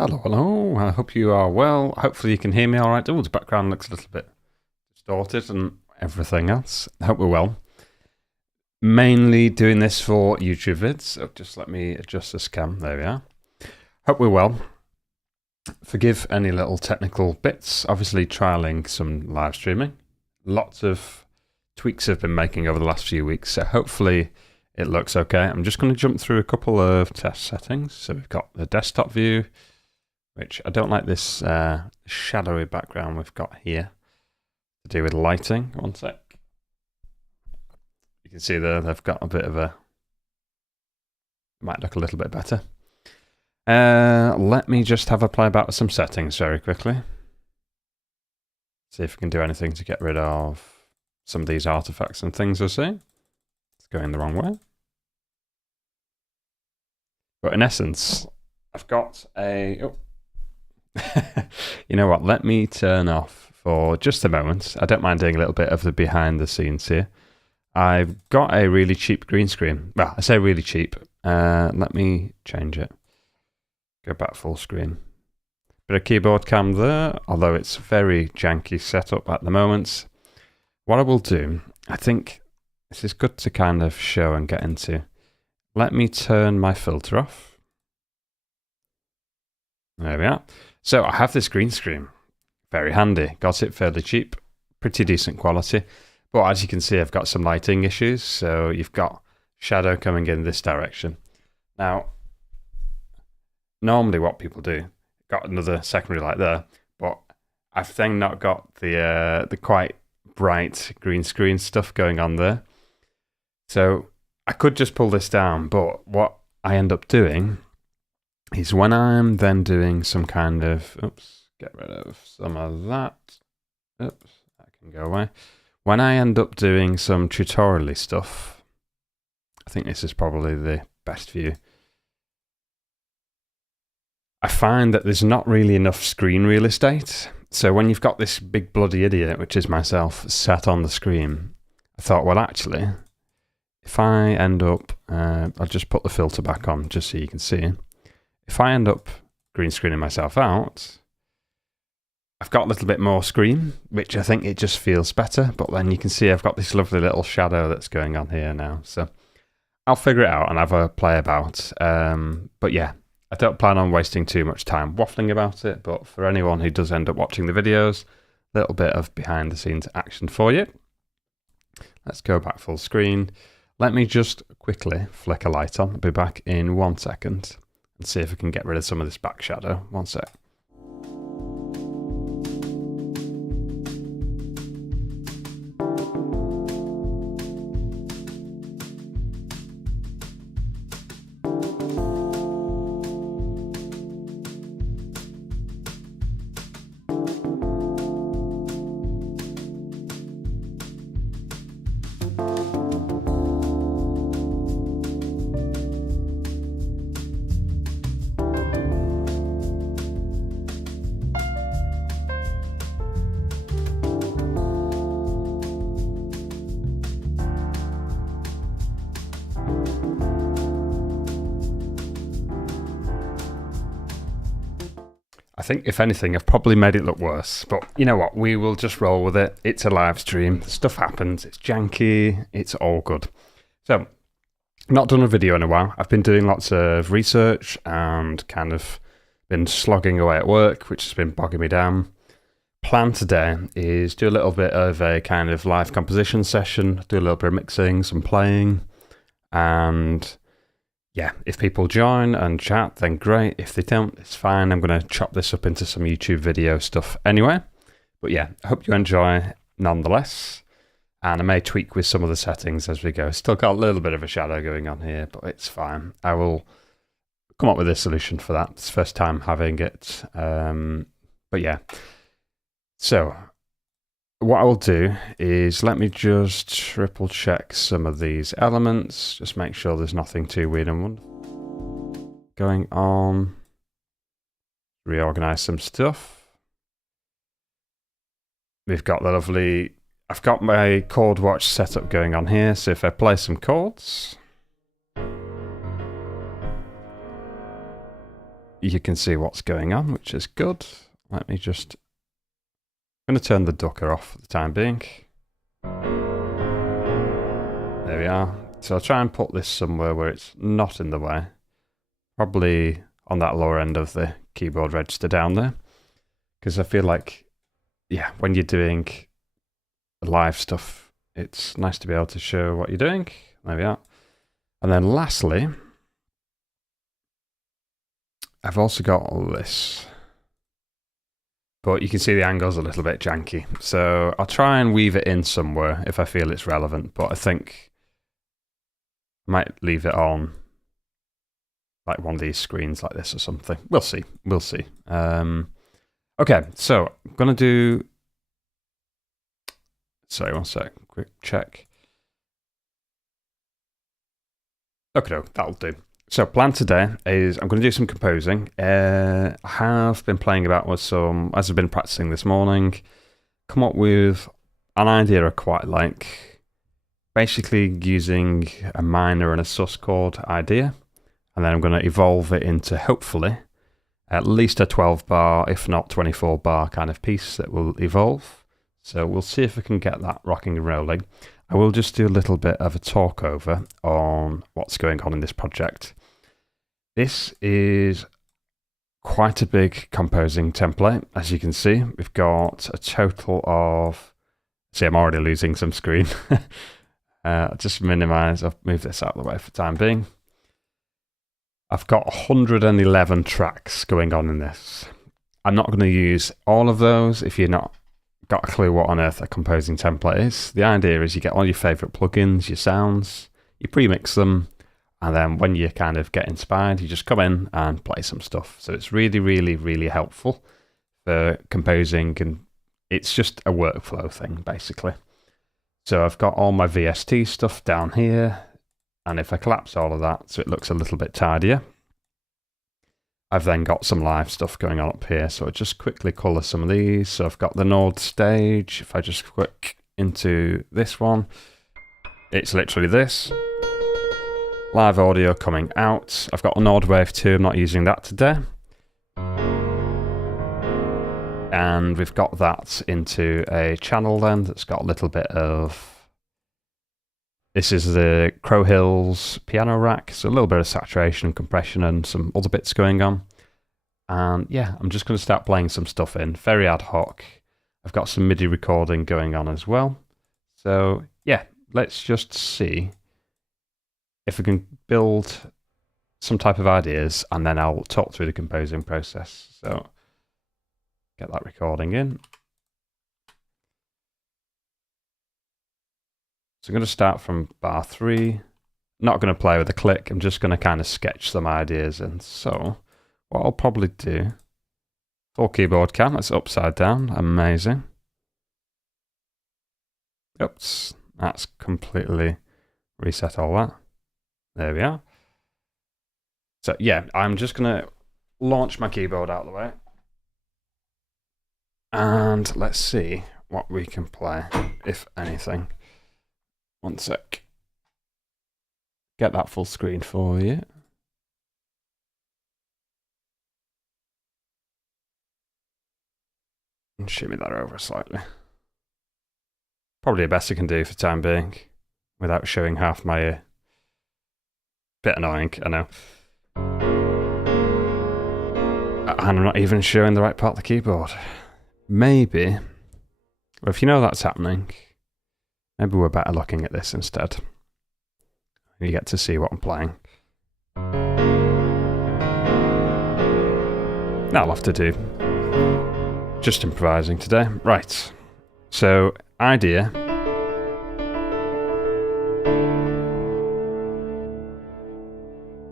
Hello, hello. I hope you are well. Hopefully you can hear me all right. Oh, the background looks a little bit distorted and everything else. I hope we're well. Mainly doing this for YouTube vids. So just let me adjust this cam. There we are. Hope we're well. Forgive any little technical bits. Obviously trialing some live streaming. Lots of tweaks I've been making over the last few weeks. So hopefully it looks okay. I'm just going to jump through a couple of test settings. So we've got the desktop view, which I don't like this shadowy background we've got here to do with lighting. One sec. You can see there they've got a bit of a, might look a little bit better. Let me just have a play about with some settings very quickly. See if we can do anything to get rid of some of these artifacts and things I see. It's going the wrong way. But in essence, I've got a... Oh. You know what, let me turn off for just a moment. I don't mind doing a little bit of the behind the scenes here. I've got a really cheap green screen. Well, I say really cheap. Let me change it. Go back full screen. Bit of keyboard cam there, although it's very janky setup at the moment. What I will do, I think this is good to kind of show and get into. Let me turn my filter off. There we are. So I have this green screen. Very handy. Got it fairly cheap. Pretty decent quality. But as you can see, I've got some lighting issues. So you've got shadow coming in this direction. Now, normally what people do, got another secondary light there, but I've then not got the quite bright green screen stuff going on there. So I could just pull this down, but what I end up doing is when I'm then doing some kind of, oops, get rid of some of that. Oops, that can go away. When I end up doing some tutorial-y stuff, I think this is probably the best view. I find that there's not really enough screen real estate. So when you've got this big bloody idiot, which is myself, sat on the screen, I thought, well, actually, if I end up, I'll just put the filter back on just so you can see. If I end up green screening myself out, I've got a little bit more screen, which I think it just feels better. But then you can see I've got this lovely little shadow that's going on here now. So I'll figure it out and have a play about. But yeah, I don't plan on wasting too much time waffling about it. But for anyone who does end up watching the videos, a little bit of behind the scenes action for you. Let's go back full screen. Let me just quickly flick a light on. I'll be back in 1 second. And see if we can get rid of some of this back shadow. One sec. I think, if anything, I've probably made it look worse. But you know what? We will just roll with it. It's a live stream. Stuff happens. It's janky. It's all good. So, not done a video in a while. I've been doing lots of research and kind of been slogging away at work, which has been bogging me down. Plan today is do a little bit of a kind of live composition session, do a little bit of mixing, some playing, and yeah, if people join and chat, then great. If they don't, it's fine. I'm going to chop this up into some YouTube video stuff anyway. But yeah, I hope you enjoy nonetheless. And I may tweak with some of the settings as we go. Still got a little bit of a shadow going on here, but it's fine. I will come up with a solution for that. It's the first time having it. But yeah. So what I will do is let me just triple check some of these elements. Just make sure there's nothing too weird and wonderful going on. Reorganize some stuff. We've got the lovely... I've got my chord watch setup going on here. So if I play some chords... you can see what's going on, which is good. Let me just... I'm going to turn the ducker off for the time being. There we are. So I'll try and put this somewhere where it's not in the way. Probably on that lower end of the keyboard register down there. Because I feel like, yeah, when you're doing live stuff, it's nice to be able to show what you're doing. There we are. And then lastly, I've also got all this. But you can see the angle's a little bit janky. So I'll try and weave it in somewhere if I feel it's relevant. But I think I might leave it on like one of these screens like this or something. We'll see. We'll see. Okay, so I'm going to do... Sorry, one sec. Quick check. Okay, that'll do. So plan today is I'm going to do some composing. I have been playing about with some, as I've been practicing this morning, come up with an idea I quite like. Basically using a minor and a sus chord idea. And then I'm going to evolve it into, hopefully, at least a 12 bar, if not 24 bar kind of piece that will evolve. So we'll see if we can get that rocking and rolling. I will just do a little bit of a talk over on what's going on in this project. This is quite a big composing template. As you can see, we've got a total of... See, I'm already losing some screen. Just minimize. I'll move this out of the way for the time being. I've got 111 tracks going on in this. I'm not going to use all of those if you're not got a clue what on earth a composing template is. The idea is you get all your favorite plugins, your sounds, you pre-mix them, and then when you kind of get inspired, you just come in and play some stuff. So it's really, really, really helpful for composing, and it's just a workflow thing, basically. So I've got all my VST stuff down here, and if I collapse all of that so it looks a little bit tidier, I've then got some live stuff going on up here. So I'll just quickly colour some of these. So I've got the Node stage. If I just click into this one, it's literally this. Live audio coming out. I've got a Node Wave 2, I'm not using that today. And we've got that into a channel then that's got a little bit of... This is the Crow Hills piano rack, so a little bit of saturation and compression and some other bits going on. And yeah, I'm just going to start playing some stuff in, very ad hoc. I've got some MIDI recording going on as well. So yeah, let's just see if we can build some type of ideas, and then I'll talk through the composing process. So get that recording in. So I'm going to start from bar 3. Not going to play with a click. I'm just going to kind of sketch some ideas. And so what I'll probably do, full keyboard cam, that's upside down. Amazing. Oops, that's completely reset all that. There we are. So yeah, I'm just going to launch my keyboard out of the way. And let's see what we can play, if anything. One sec. Get that full screen for you. And shimmy that over slightly. Probably the best I can do for the time being, without showing half my ear. Bit annoying, I know. And I'm not even showing the right part of the keyboard. Maybe, well, if you know that's happening, maybe we're better looking at this instead. You get to see what I'm playing. That'll have to do. Just improvising today. Right. So, idea.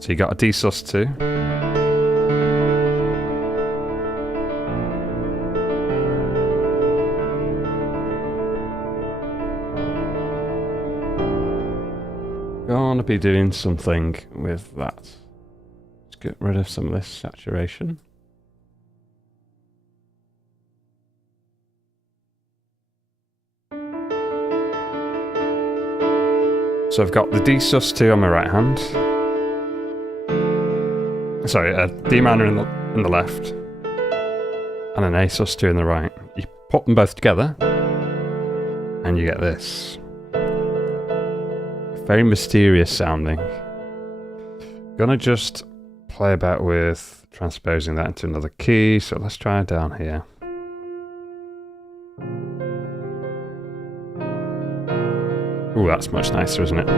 So you got a D sus2. Gonna be doing something with that. Let's get rid of some of this saturation. So I've got the D sus2 on my right hand. Sorry, D minor in the in the left and an A sus2 in the right. You put them both together and you get this. Very mysterious sounding. Gonna just play about with transposing that into another key, so let's try it down here. Ooh, that's much nicer, isn't it?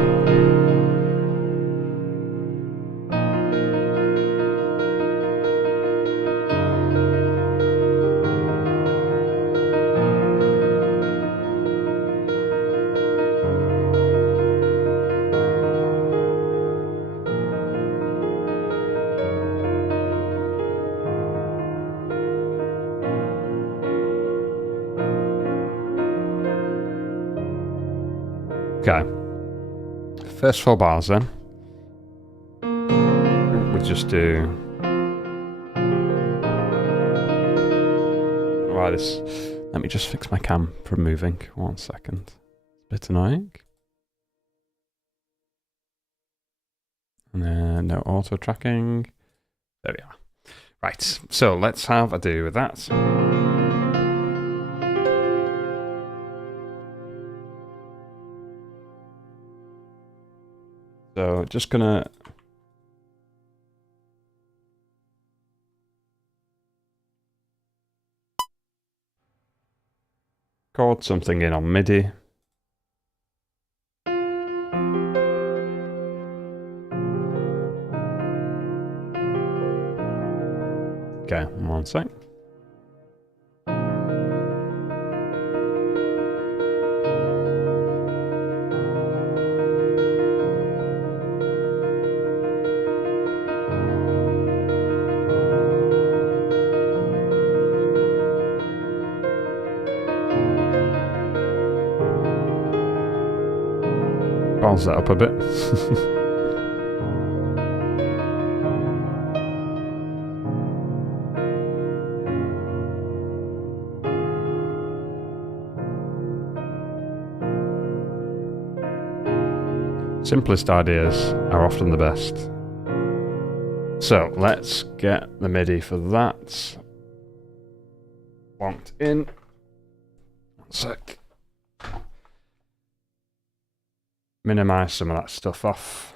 Okay, first 4 bars then. We just do. Right, this. Let me just fix my cam from moving. 1 second. It's a bit annoying. And then no auto tracking. There we are. Right, so let's have a do with that. So just gonna record something in on MIDI. Okay, 1 sec. Balance that up a bit. Simplest ideas are often the best. So let's get the MIDI for that. Plonked in. 1 sec. Minimize some of that stuff off.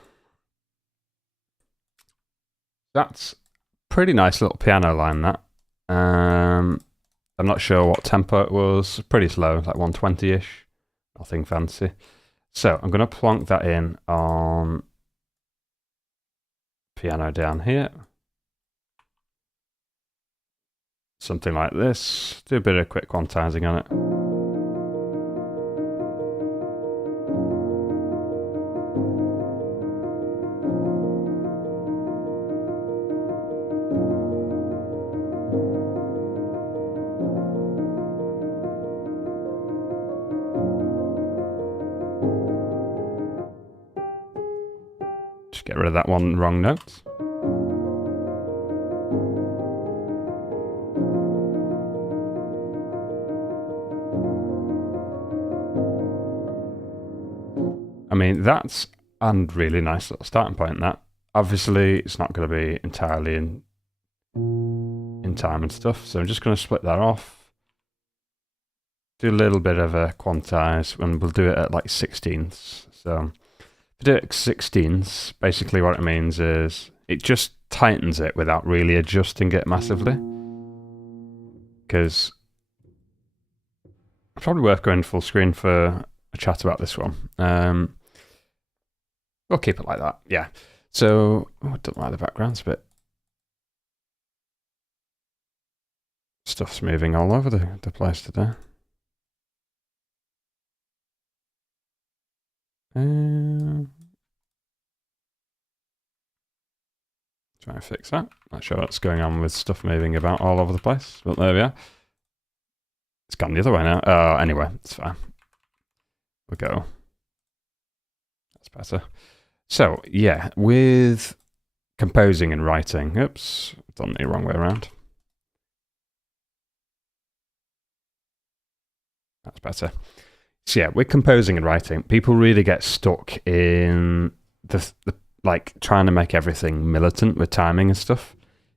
That's pretty nice little piano line, that. I'm not sure what tempo it was. Pretty slow, like 120-ish. Nothing fancy. So I'm going to plonk that in on piano down here. Something like this. Do a bit of quick quantizing on it. Just get rid of that one wrong note. I mean, that's a really nice little starting point, that. Obviously, it's not going to be entirely in time and stuff, so I'm just going to split that off. Do a little bit of a quantize, and we'll do it at like 16ths. So if we do it at 16ths, basically what it means is it just tightens it without really adjusting it massively. Because it's probably worth going full screen for a chat about this one. We'll keep it like that, yeah. So, I don't like the backgrounds a bit. Stuff's moving all over the place today. Try and fix that. Not sure what's going on with stuff moving about all over the place, but there we are. It's gone the other way now. Anyway, it's fine. We'll go. That's better. So, yeah, with composing and writing. Oops, done the wrong way around. That's better. So yeah, with composing and writing, people really get stuck in the like trying to make everything militant with timing and stuff.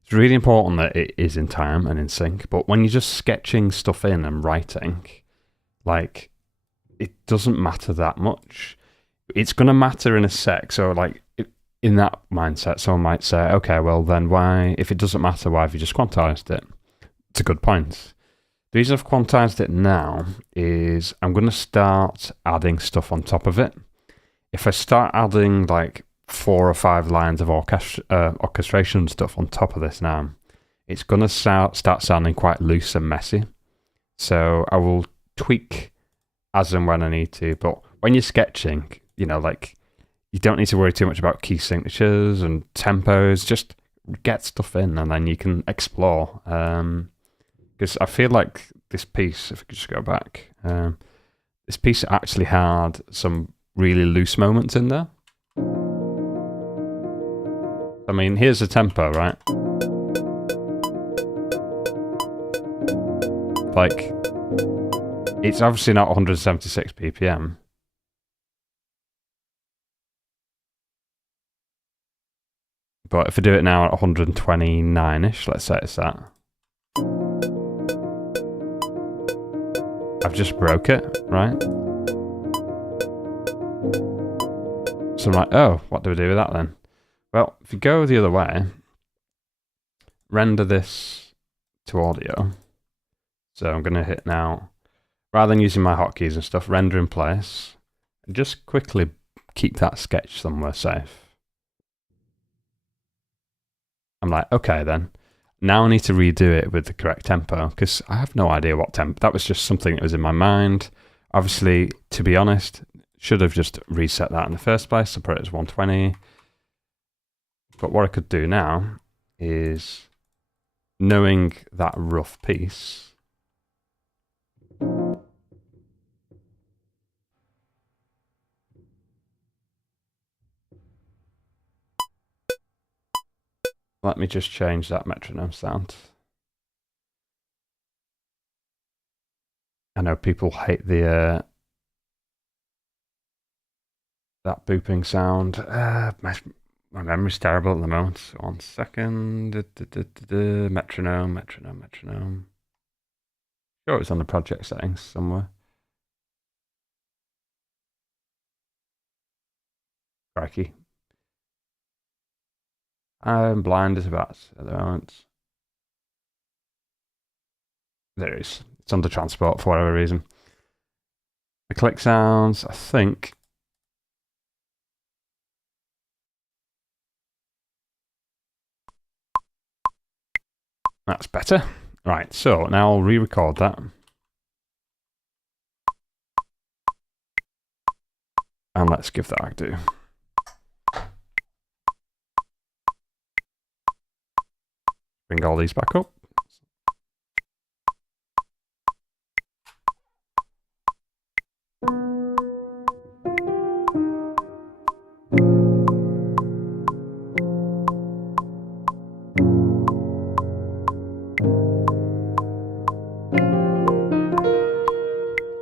It's really important that it is in time and in sync, but when you're just sketching stuff in and writing, like, it doesn't matter that much. It's going to matter in a sec. So, like, in that mindset, someone might say, okay, well, then why, if it doesn't matter, why have you just quantized it? It's a good point. The reason I've quantized it now is I'm going to start adding stuff on top of it. If I start adding, like, 4 or 5 lines of orchestration stuff on top of this now, it's going to start sounding quite loose and messy. So I will tweak as and when I need to. But when you're sketching, you know, like, you don't need to worry too much about key signatures and tempos. Just get stuff in and then you can explore. Because I feel like this piece, if I could just go back, this piece actually had some really loose moments in there. I mean, here's the tempo, right? Like, it's obviously not 176 BPM. But if I do it now at 129-ish, let's say it's that. I've just broke it, right? So I'm like, oh, what do we do with that then? Well, if you go the other way, render this to audio. So I'm going to hit now, rather than using my hotkeys and stuff, render in place, and just quickly keep that sketch somewhere safe. I'm like, okay then, now I need to redo it with the correct tempo, because I have no idea what tempo, that was just something that was in my mind. Obviously, to be honest, should have just reset that in the first place, so put it as 120. But what I could do now is, knowing that rough piece, let me just change that metronome sound. I know people hate the that booping sound. My memory's terrible at the moment. 1 second. Metronome. Sure, it's on the project settings somewhere. Crikey. I'm blind as a bat at the moment. There it is. It's under transport for whatever reason. The click sounds, I think. That's better. Right, so now I'll re-record that. And let's give that a do. Bring all these back up.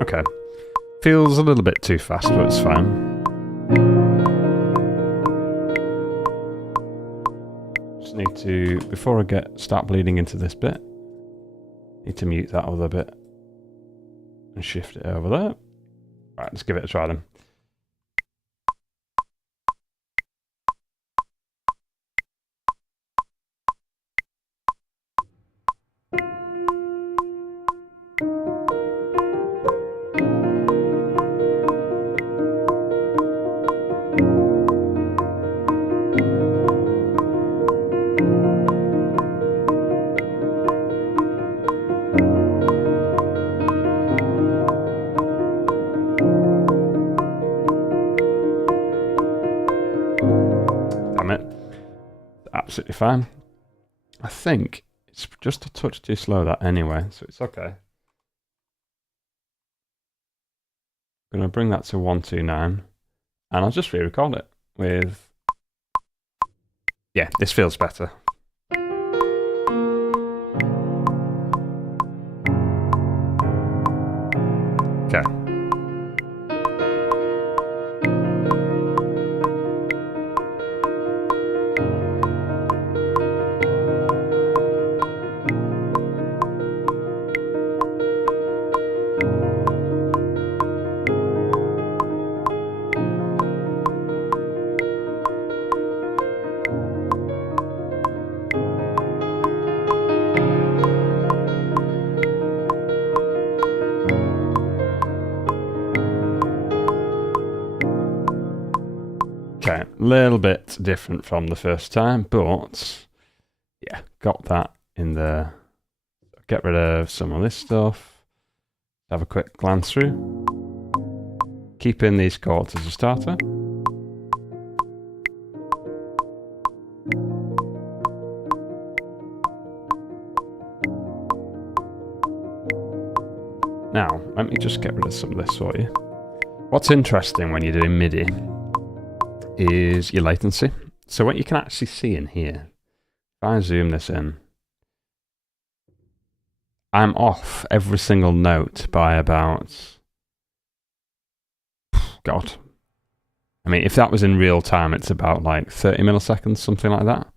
Okay, feels a little bit too fast, but it's fine. Just need to, before I start bleeding into this bit, need to mute that other bit and shift it over there. Right, let's give it a try then. Absolutely fine. I think it's just a touch too slow that anyway, so it's okay. I'm going to bring that to 129 and I'll just re-record it with, yeah, this feels better. Okay. little bit different from the first time, but yeah, got that in there. Get rid of some of this stuff. Have a quick glance through. Keep in these chords as a starter. Now, let me just get rid of some of this for you. What's interesting when you're doing MIDI is your latency. So what you can actually see in here, if I zoom this in, I'm off every single note by about, God. I mean, if that was in real time, it's about like 30 milliseconds, something like that.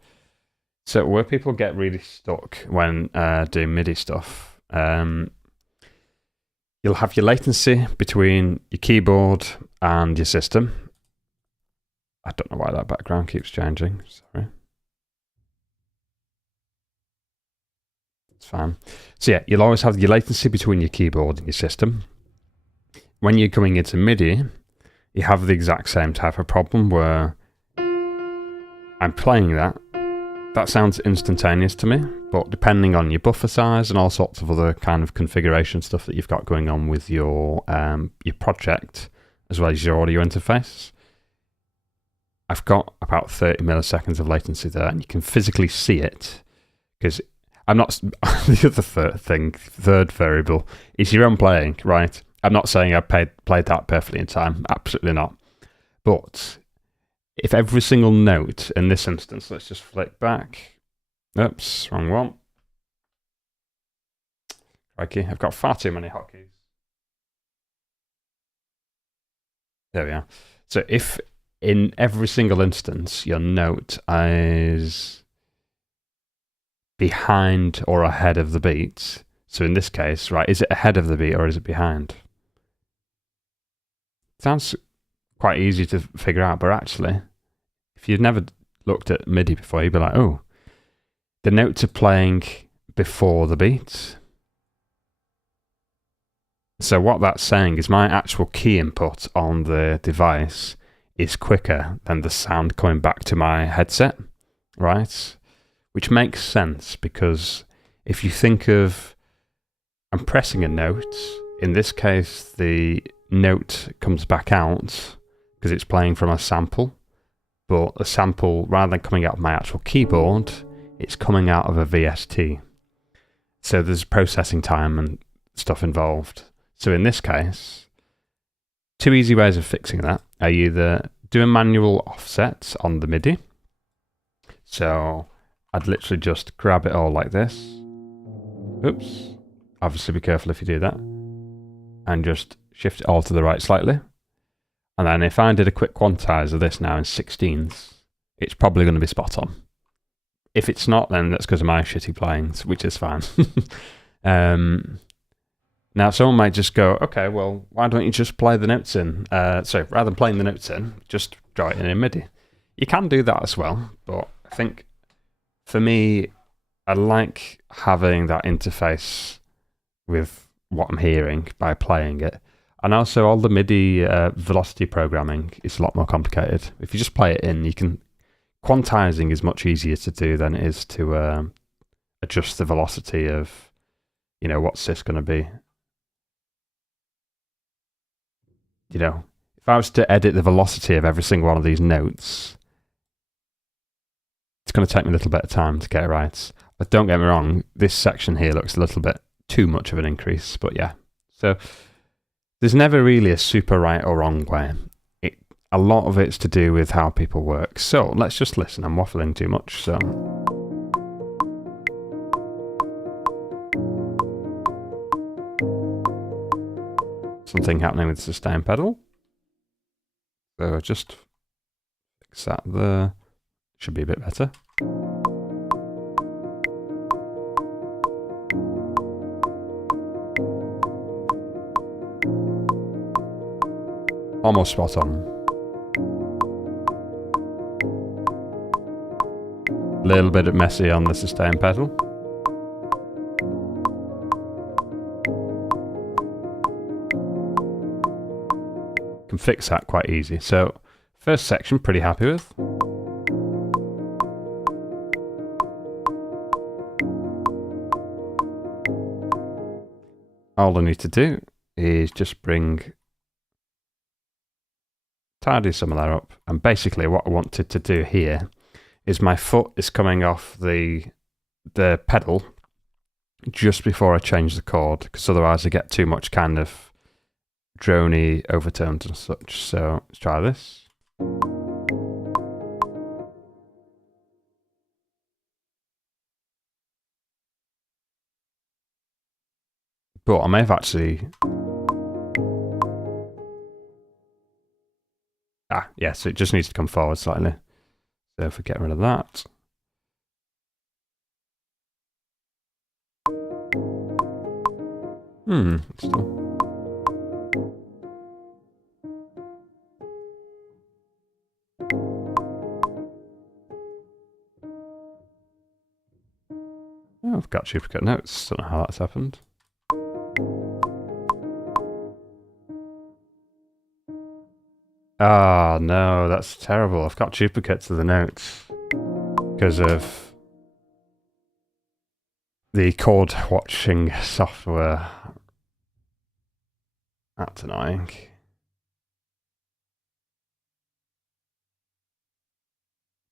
So where people get really stuck when doing MIDI stuff, you'll have your latency between your keyboard and your system. I don't know why that background keeps changing. Sorry. It's fine. So yeah, you'll always have your latency between your keyboard and your system. When you're coming into MIDI, you have the exact same type of problem where I'm playing that. That sounds instantaneous to me, but depending on your buffer size and all sorts of other kind of configuration stuff that you've got going on with your project, as well as your audio interface, I've got about 30 milliseconds of latency there, and you can physically see it, because I'm not... the other third variable is your own playing, right? I'm not saying I played that perfectly in time, absolutely not. But if every single note in this instance, let's just flick back. Oops, wrong one. Crikey, I've got far too many hotkeys. There we are. So if in every single instance your note is behind or ahead of the beat, so in this case, right, is it ahead of the beat or is it behind? Sounds quite easy to figure out, but actually, if you've never looked at MIDI before, you'd be like, oh, the notes are playing before the beat. So what that's saying is my actual key input on the device is quicker than the sound coming back to my headset, right? Which makes sense, because if you think of, I'm pressing a note, in this case the note comes back out because it's playing from a sample, but a sample, rather than coming out of my actual keyboard, it's coming out of a VST. So there's processing time and stuff involved. So in this case, two easy ways of fixing that are either do a manual offset on the MIDI. So I'd literally just grab it all like this. Oops. Obviously be careful if you do that. And just shift it all to the right slightly. And then if I did a quick quantize of this now in 16ths, it's probably going to be spot on. If it's not, then that's because of my shitty playing, which is fine. Now, someone might just go, okay, well, why don't you just play the notes in? So rather than playing the notes in, just draw it in MIDI. You can do that as well, but I think for me, I like having that interface with what I'm hearing by playing it. And also all the MIDI velocity programming is a lot more complicated. If you just play it in, you can... Quantizing is much easier to do than it is to adjust the velocity of, you know, what's this going to be. You know, if I was to edit the velocity of every single one of these notes, it's going to take me a little bit of time to get it right. But don't get me wrong, this section here looks a little bit too much of an increase, but yeah. So there's never really a super right or wrong way. A lot of it's to do with how people work. So let's just listen. I'm waffling too much, so... Something happening with the sustain pedal. So just fix that there. Should be a bit better. Almost spot on. Little bit messy on the sustain pedal. Can fix that quite easy. So First section, pretty happy with. All I need to do is just tidy some of that up. And basically what I wanted to do here is my foot is coming off the pedal just before I change the chord, because otherwise I get too much kind of drony overtones and such. So let's try this. But I may have actually... so it just needs to come forward slightly. So if we get rid of that. Still. Oh, I've got duplicate notes. Don't know how that's happened. Ah, no, that's terrible. I've got duplicates of the notes because of the chord watching software. That's annoying.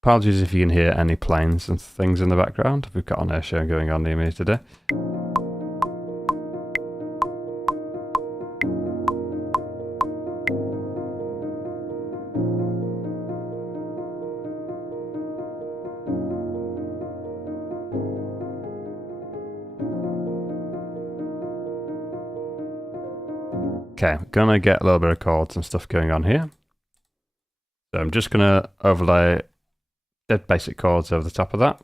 Apologies if you can hear any planes and things in the background. We've got an air show going on near me today. Okay, I'm gonna get a little bit of chords and stuff going on here. So I'm just gonna overlay dead basic chords over the top of that.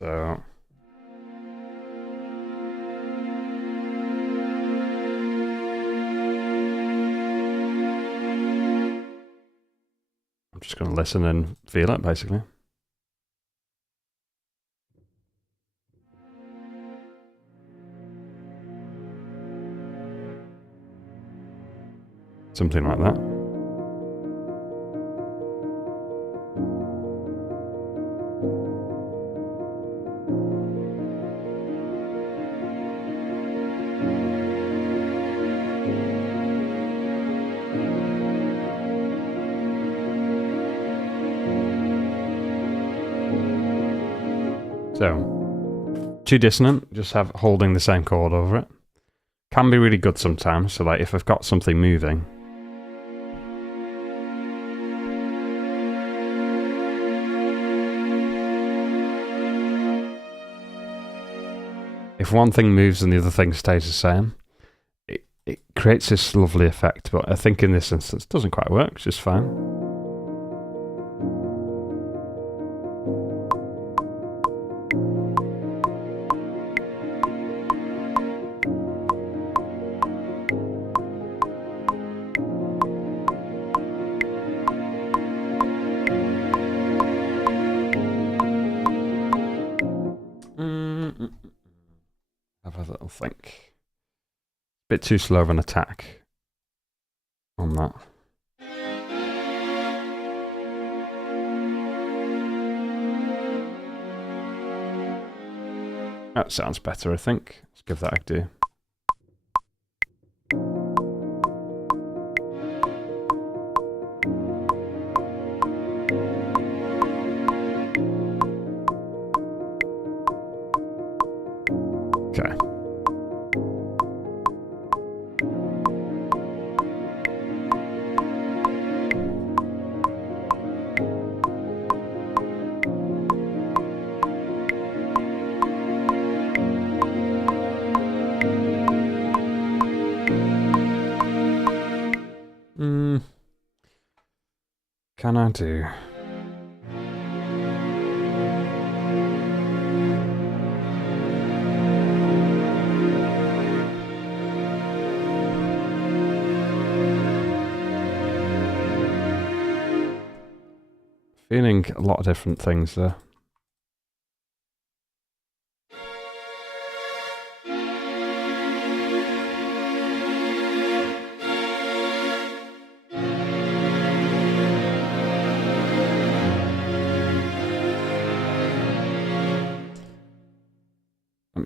So I'm just gonna listen and feel it basically. Something like that. So, too dissonant, just have holding the same chord over it. Can be really good sometimes, so like if I've got something moving, if one thing moves and the other thing stays the same, it creates this lovely effect, but I think in this instance it doesn't quite work, it's just fine. Have a little think. Bit too slow of an attack on that. That sounds better, I think. Let's give that a do. Okay. Can I do? Feeling a lot of different things there.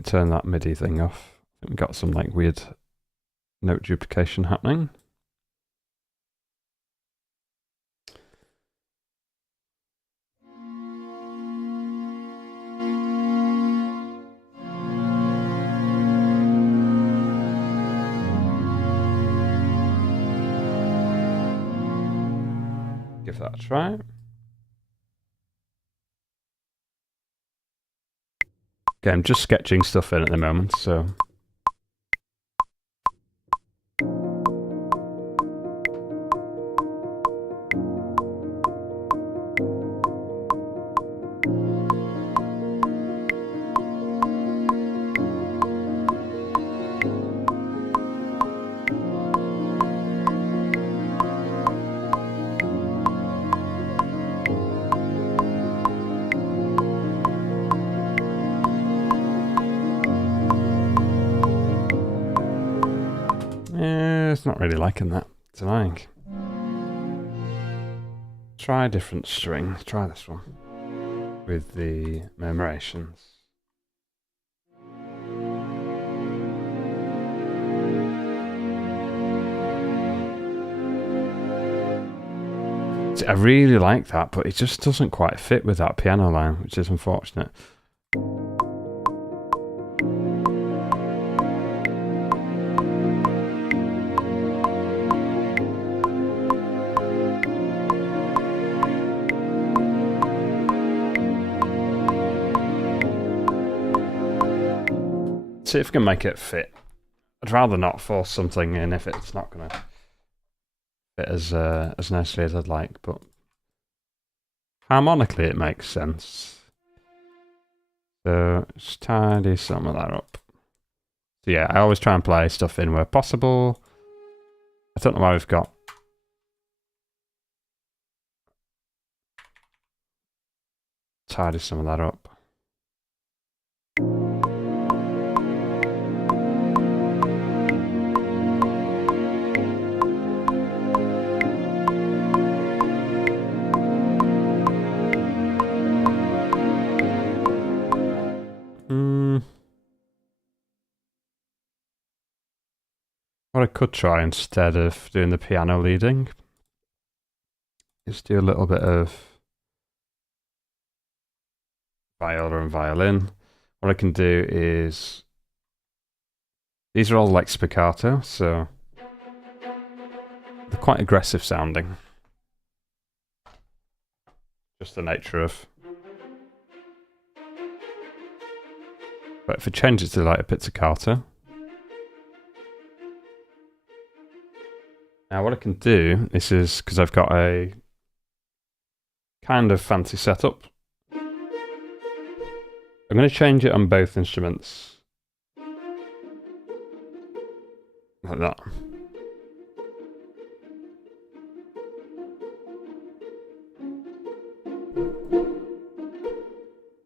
turn that MIDI thing off. I think we've got some like weird note duplication happening. Give that a try. Okay, I'm just sketching stuff in at the moment, so. It's not really liking that. It's annoying. Try a different string. Try this one with the murmurations. See, I really like that, but it just doesn't quite fit with that piano line, which is unfortunate. See if we can make it fit. I'd rather not force something in if it's not going to fit as nicely as I'd like, but harmonically it makes sense. So just tidy some of that up. So yeah, I always try and play stuff in where possible. I don't know why we've got tidy some of that up. What I could try instead of doing the piano leading is do a little bit of viola and violin. What I can do is, these are all like spiccato, so they're quite aggressive sounding. Just the nature of. But if it changes to like a pizzicato. Now what I can do, this is because I've got a kind of fancy setup. I'm going to change it on both instruments. Like that.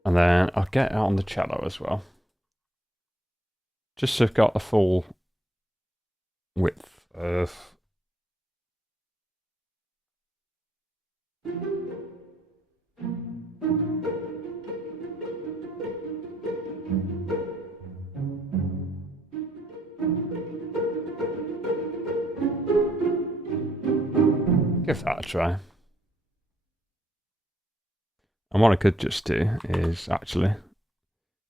And then I'll get it on the cello as well. Just so I've got the full width of. Give that a try. And what I could just do is actually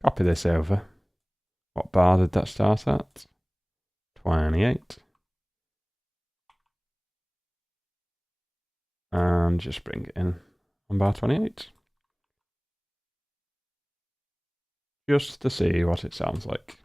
copy this over. What bar did that start at? 28. And just bring it in on bar 28. Just to see what it sounds like.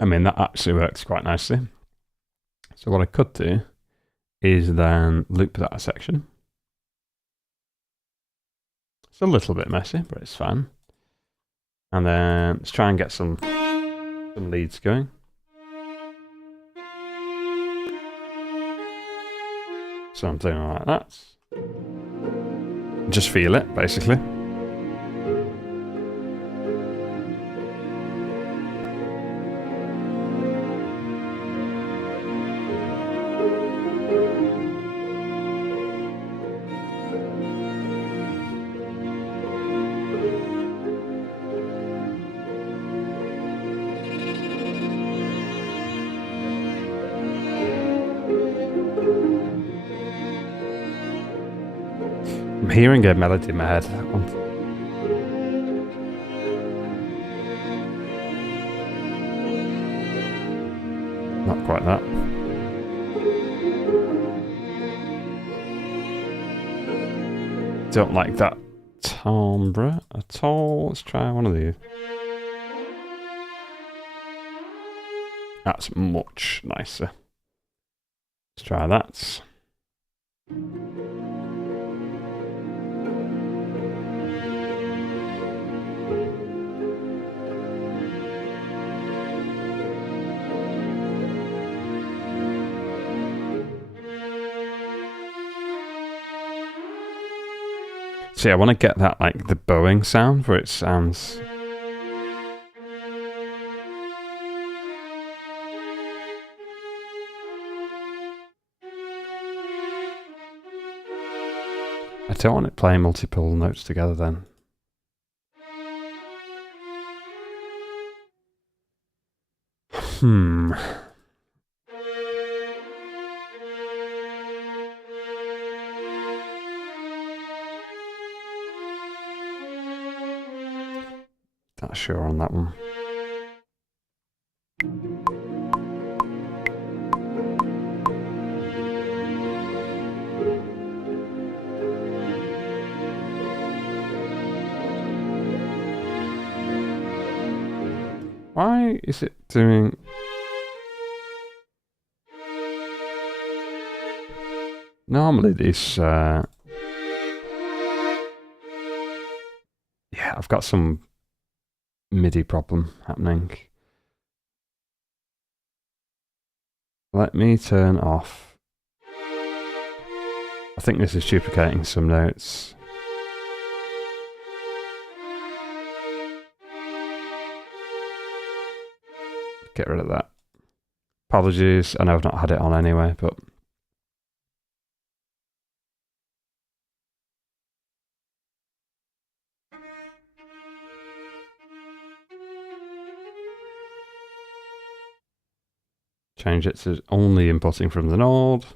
I mean, that actually works quite nicely. So what I could do is then loop that section. It's a little bit messy, but it's fine. And then let's try and get some leads going. something like that. Just feel it, basically. I'm hearing a melody in my head. Not quite that. Don't like that timbre at all. Let's try one of these. That's much nicer. Let's try that. See, I want to get that, like, the bowing sound where it sounds... I don't want it playing multiple notes together then. Not sure on that one. Why is it doing... Normally this... Yeah, I've got some MIDI problem happening. Let me turn off. I think this is duplicating some notes. Get rid of that. Apologies, I know I've not had it on anyway, but... Change it to only inputting from the node.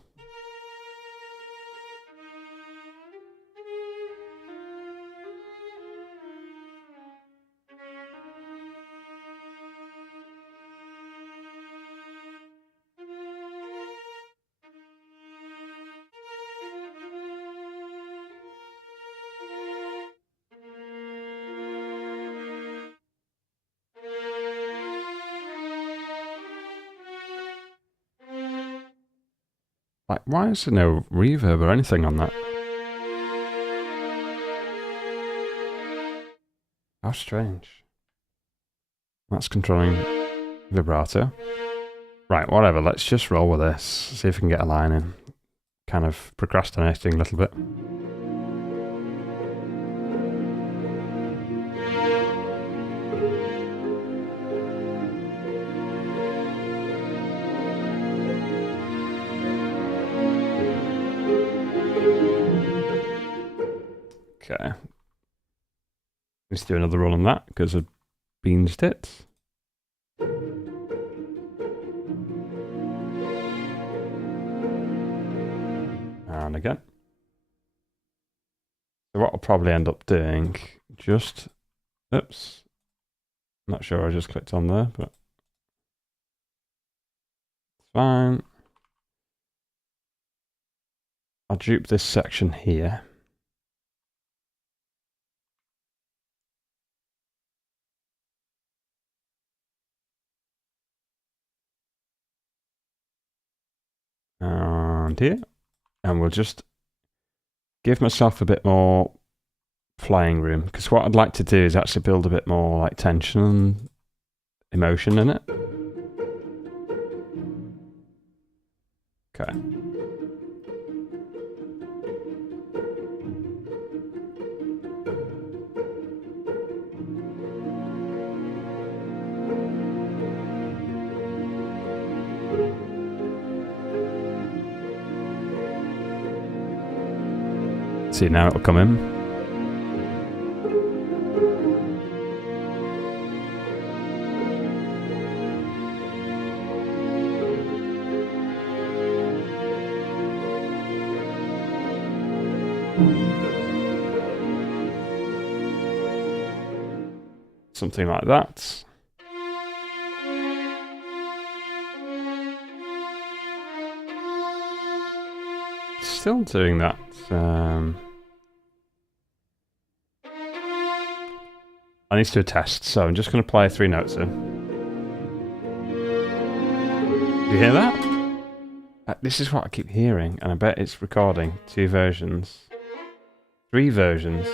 Like, why is there no reverb or anything on that? How strange. That's controlling vibrato. Right, whatever, let's just roll with this. See if we can get a line in. Kind of procrastinating a little bit. Okay. Let's do another roll on that because I've beansed it. And again. So what I'll probably end up doing, just, oops, not sure I just clicked on there, but it's fine. I'll dupe this section here. And here. And we'll just give myself a bit more flying room, because what I'd like to do is actually build a bit more like tension and emotion in it. Okay. See, now it'll come in. Something like that. Still doing that. I need to do a test, so I'm just going to play 3 notes in. You hear that? This is what I keep hearing, and I bet it's recording 2 versions, 3 versions,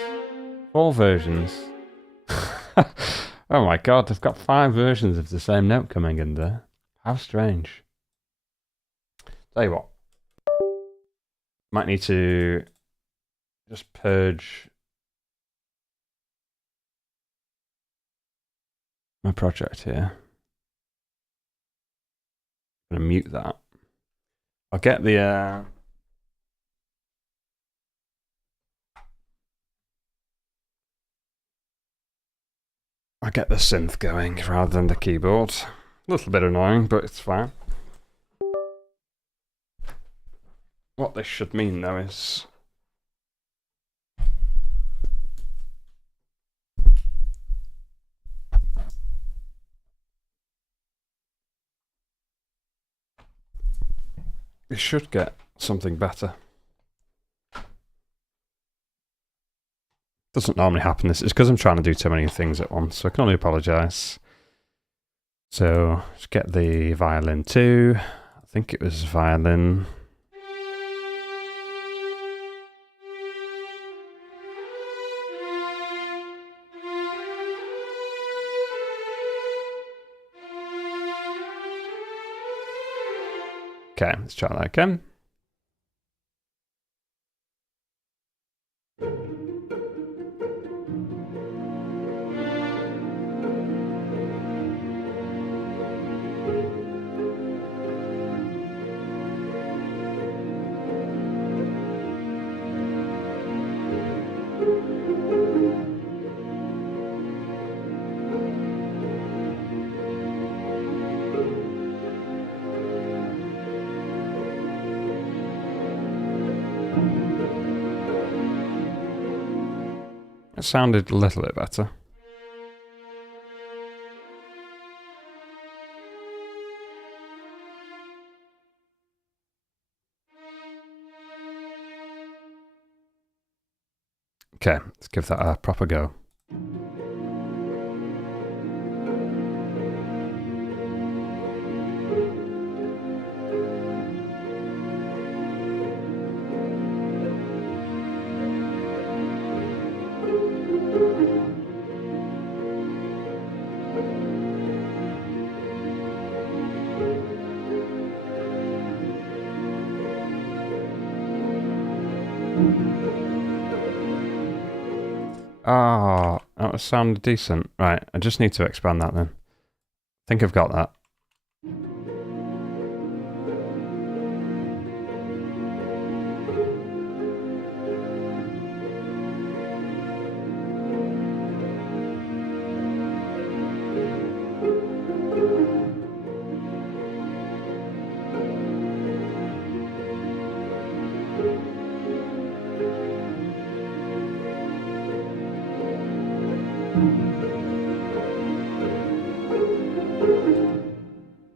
4 versions. Oh my god, I've got 5 versions of the same note coming in there. How strange. Tell you what. Might need to just purge my project here. I'm going to mute that. I'll get the... I'll get the synth going rather than the keyboard. A little bit annoying, but it's fine. What this should mean, though, is... it should get something better. Doesn't normally happen. This is because I'm trying to do too many things at once, so I can only apologise. So, let's get the violin too. I think it was violin. Okay, let's try that again. It sounded a little bit better. Okay, let's give that a proper go. Ah, that sounded decent. Right, I just need to expand that then. I think I've got that.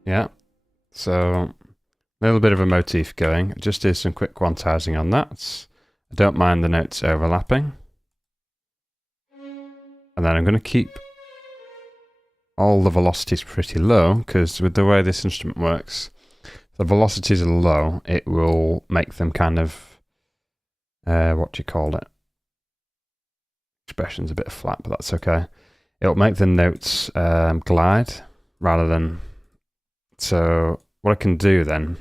Yeah, so a little bit of a motif going. Just do some quick quantizing on that. I don't mind the notes overlapping. And then I'm going to keep all the velocities pretty low, because with the way this instrument works, if the velocities are low, it will make them kind of, what do you call it? Expression's a bit flat, but that's okay. It'll make the notes glide rather than... So what I can do then...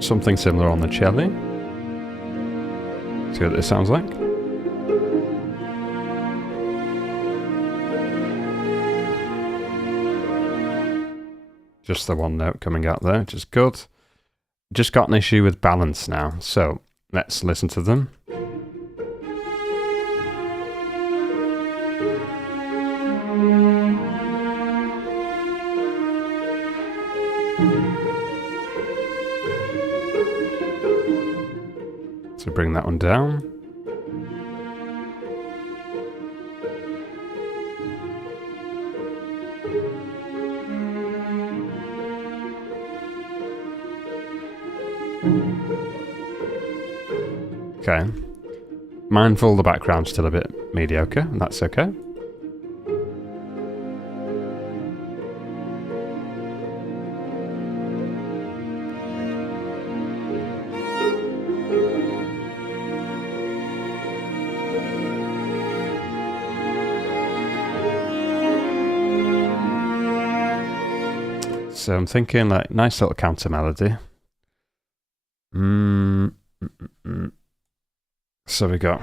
something similar on the cello. See what this sounds like. Just the one note coming out there, which is good. Just got an issue with balance now, so let's listen to them. So bring that one down. Okay. Mindful the background's still a bit mediocre, and that's okay. So I'm thinking like nice little counter melody. So we got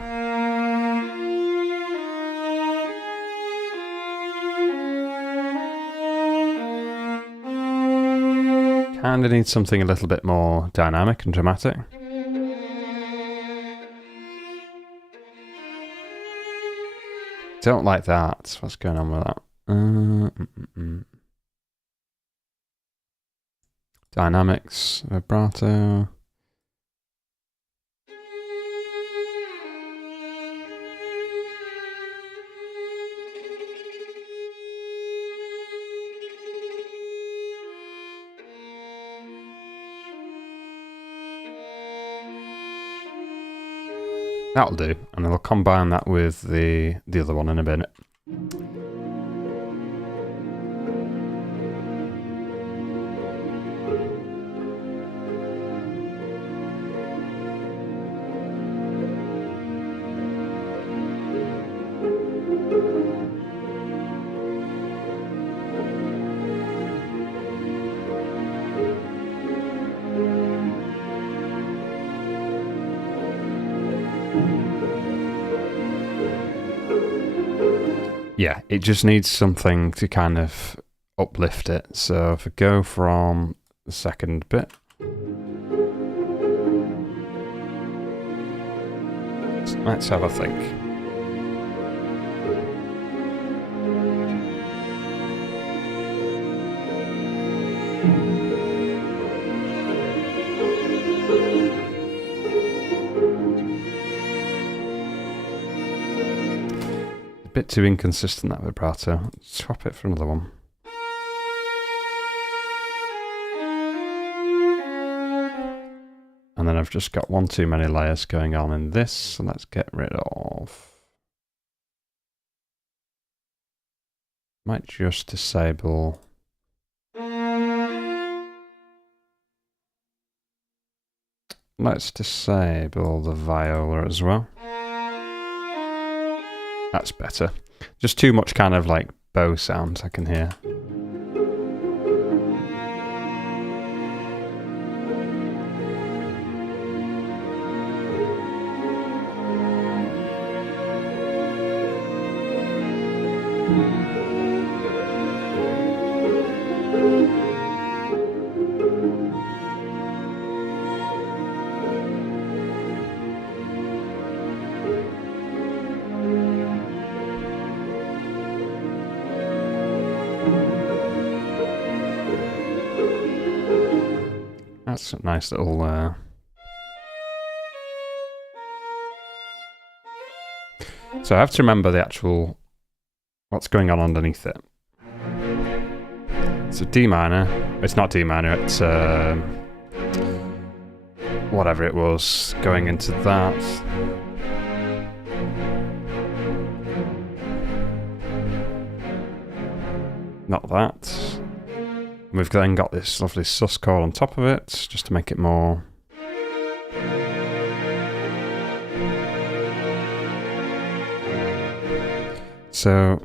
kind of need something a little bit more dynamic and dramatic. Don't like that. What's going on with that? Dynamics, vibrato. That'll do, and I'll combine that with the other one in a minute. Yeah, it just needs something to kind of uplift it. So if we go from the second bit. Let's have a think. Bit too inconsistent, that vibrato. Swap it for another one. And then I've just got one too many layers going on in this, so let's get rid of. Might just disable. Let's disable the viola as well. That's better. Just too much kind of like bow sounds I can hear. That's a nice little. So I have to remember the actual what's going on underneath it. It's a D minor. It's not D minor. It's whatever it was going into that. Not that. We've then got this lovely sus chord on top of it, just to make it more. So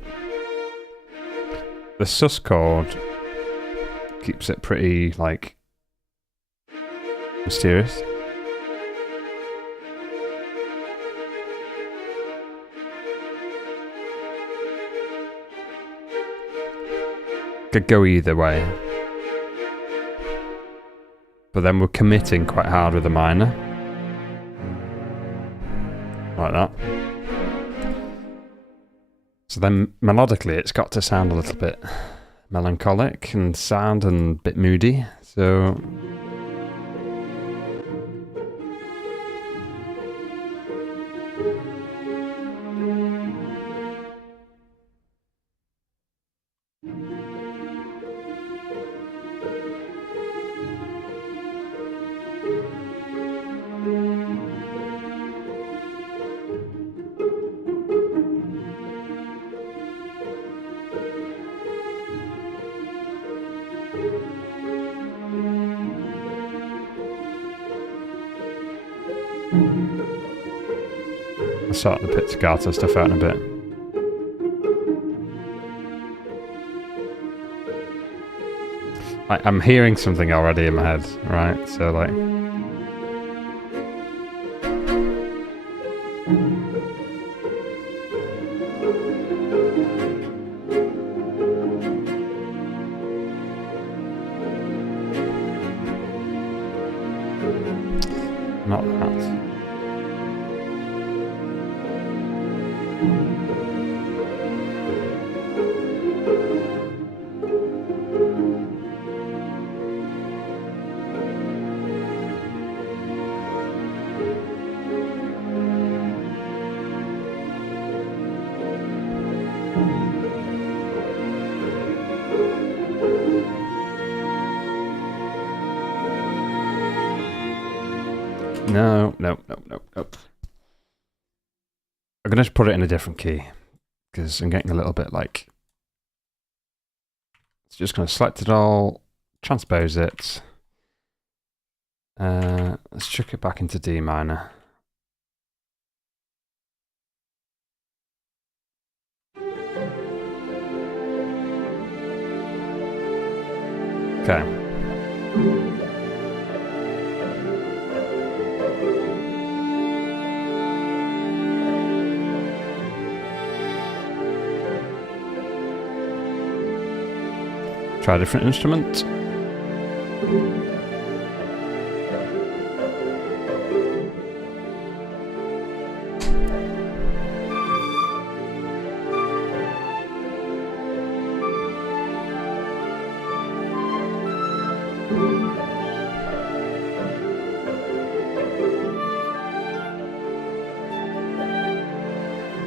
the sus chord keeps it pretty like mysterious. Could go either way. But then we're committing quite hard with the minor. Like that. So then melodically it's got to sound a little bit melancholic and sad and a bit moody. So I'll sort the pizzicato stuff out in a bit. I'm hearing something already in my head, right? So like... Not that. No. I'm going to put it in a different key because I'm getting a little bit like... It's just going to select it all, transpose it. Let's chuck it back into D minor. Okay. Try a different instrument.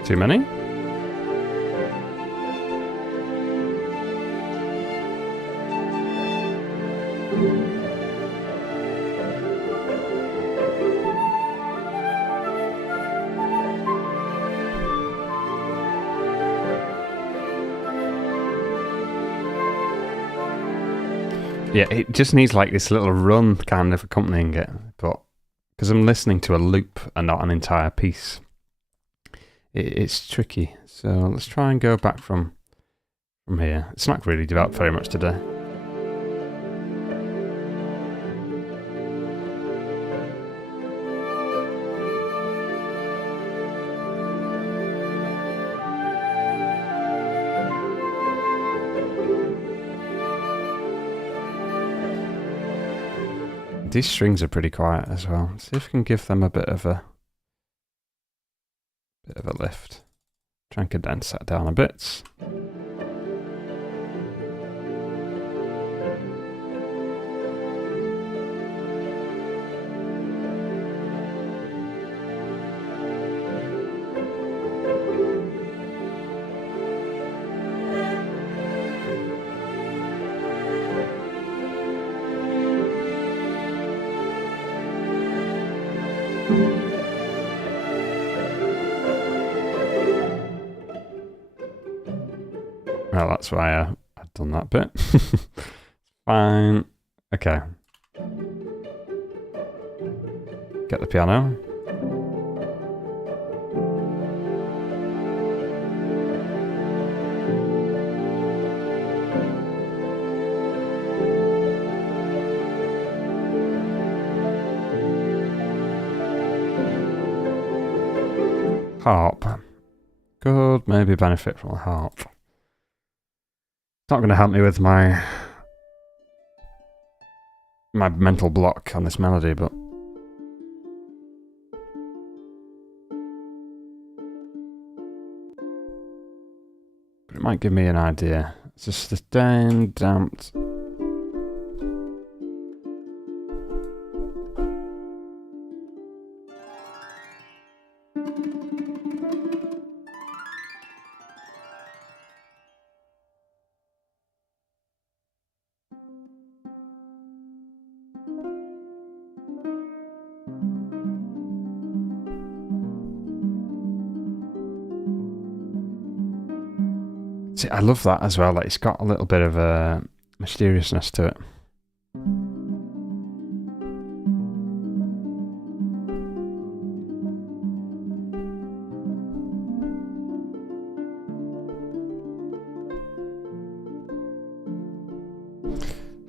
Too many? Yeah, it just needs like this little run kind of accompanying it, but because I'm listening to a loop and not an entire piece, it's tricky. So let's try and go back from here. It's not really developed very much today. These strings are pretty quiet as well. Let's see if we can give them a bit of a lift. Try and condense that down a bit. Well, that's why I've done that bit. Fine. Okay. Get the piano. harp. Could maybe benefit from a harp. It's not going to help me with my mental block on this melody, but it might give me an idea. It's a sustained, damped. See, I love that as well. Like, it's got a little bit of a mysteriousness to it.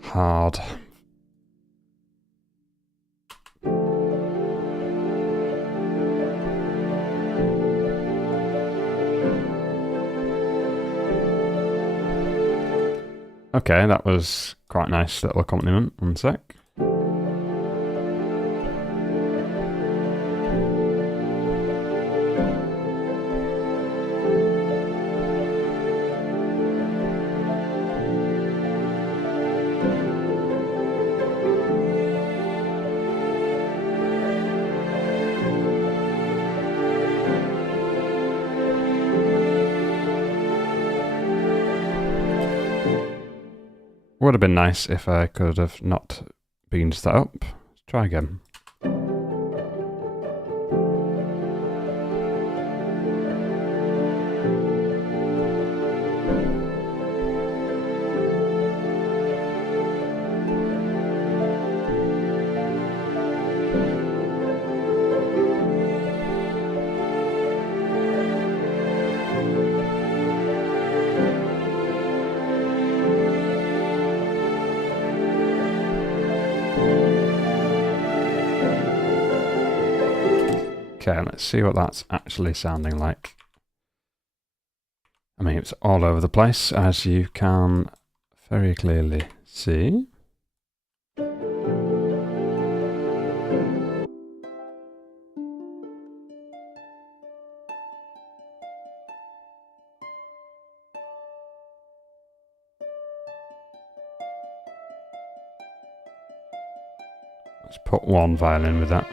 Hard. Okay, that was quite a nice little accompaniment. One sec. Would have been nice if I could have not been set up. Let's try again. Okay, let's see what that's actually sounding like. I mean, it's all over the place, as you can very clearly see. Let's put one violin with that.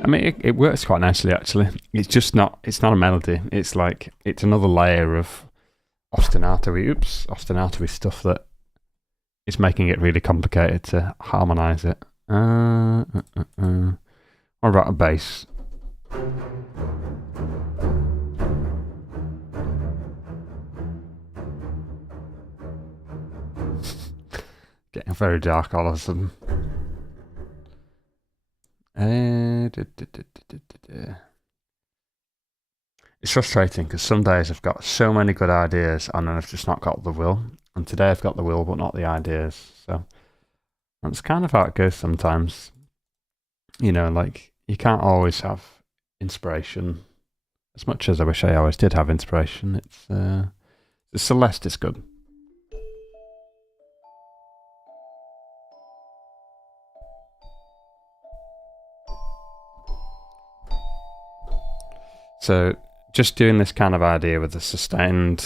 I mean, it works quite nicely, actually. It's just not, it's not a melody. It's like, it's another layer of ostinato-y stuff that is making it really complicated to harmonise it. What about a bass? Getting very dark all of a sudden. It's frustrating because some days I've got so many good ideas and then I've just not got the will. And today I've got the will but not the ideas. So that's kind of how it goes sometimes. You know, like, you can't always have inspiration. As much as I wish I always did have inspiration, it's the Celeste is good. So just doing this kind of idea with the sustained.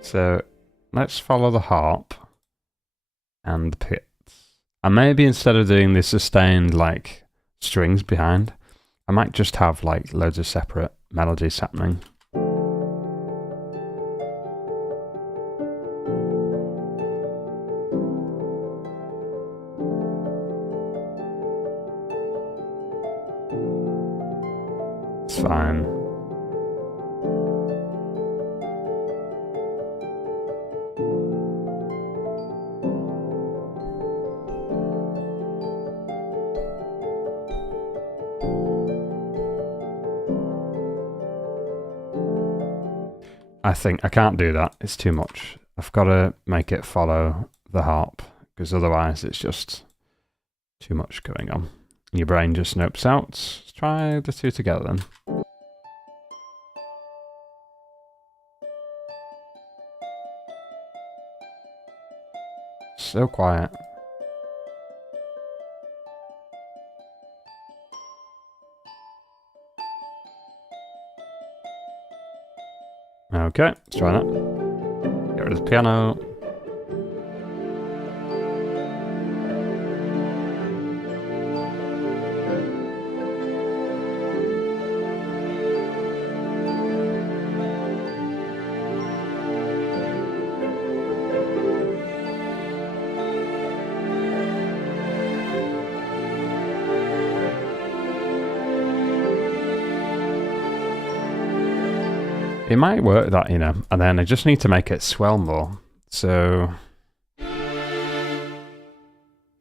So let's follow the harp and the pits. And maybe instead of doing the sustained like strings behind, I might just have like loads of separate melodies happening. It's fine. I think I can't do that. It's too much. I've got to make it follow the harp, because otherwise it's just too much going on. Your brain just nopes out. Let's try the two together then. So quiet. Okay, let's try that. Get rid of the piano. It might work that, you know, and then I just need to make it swell more. So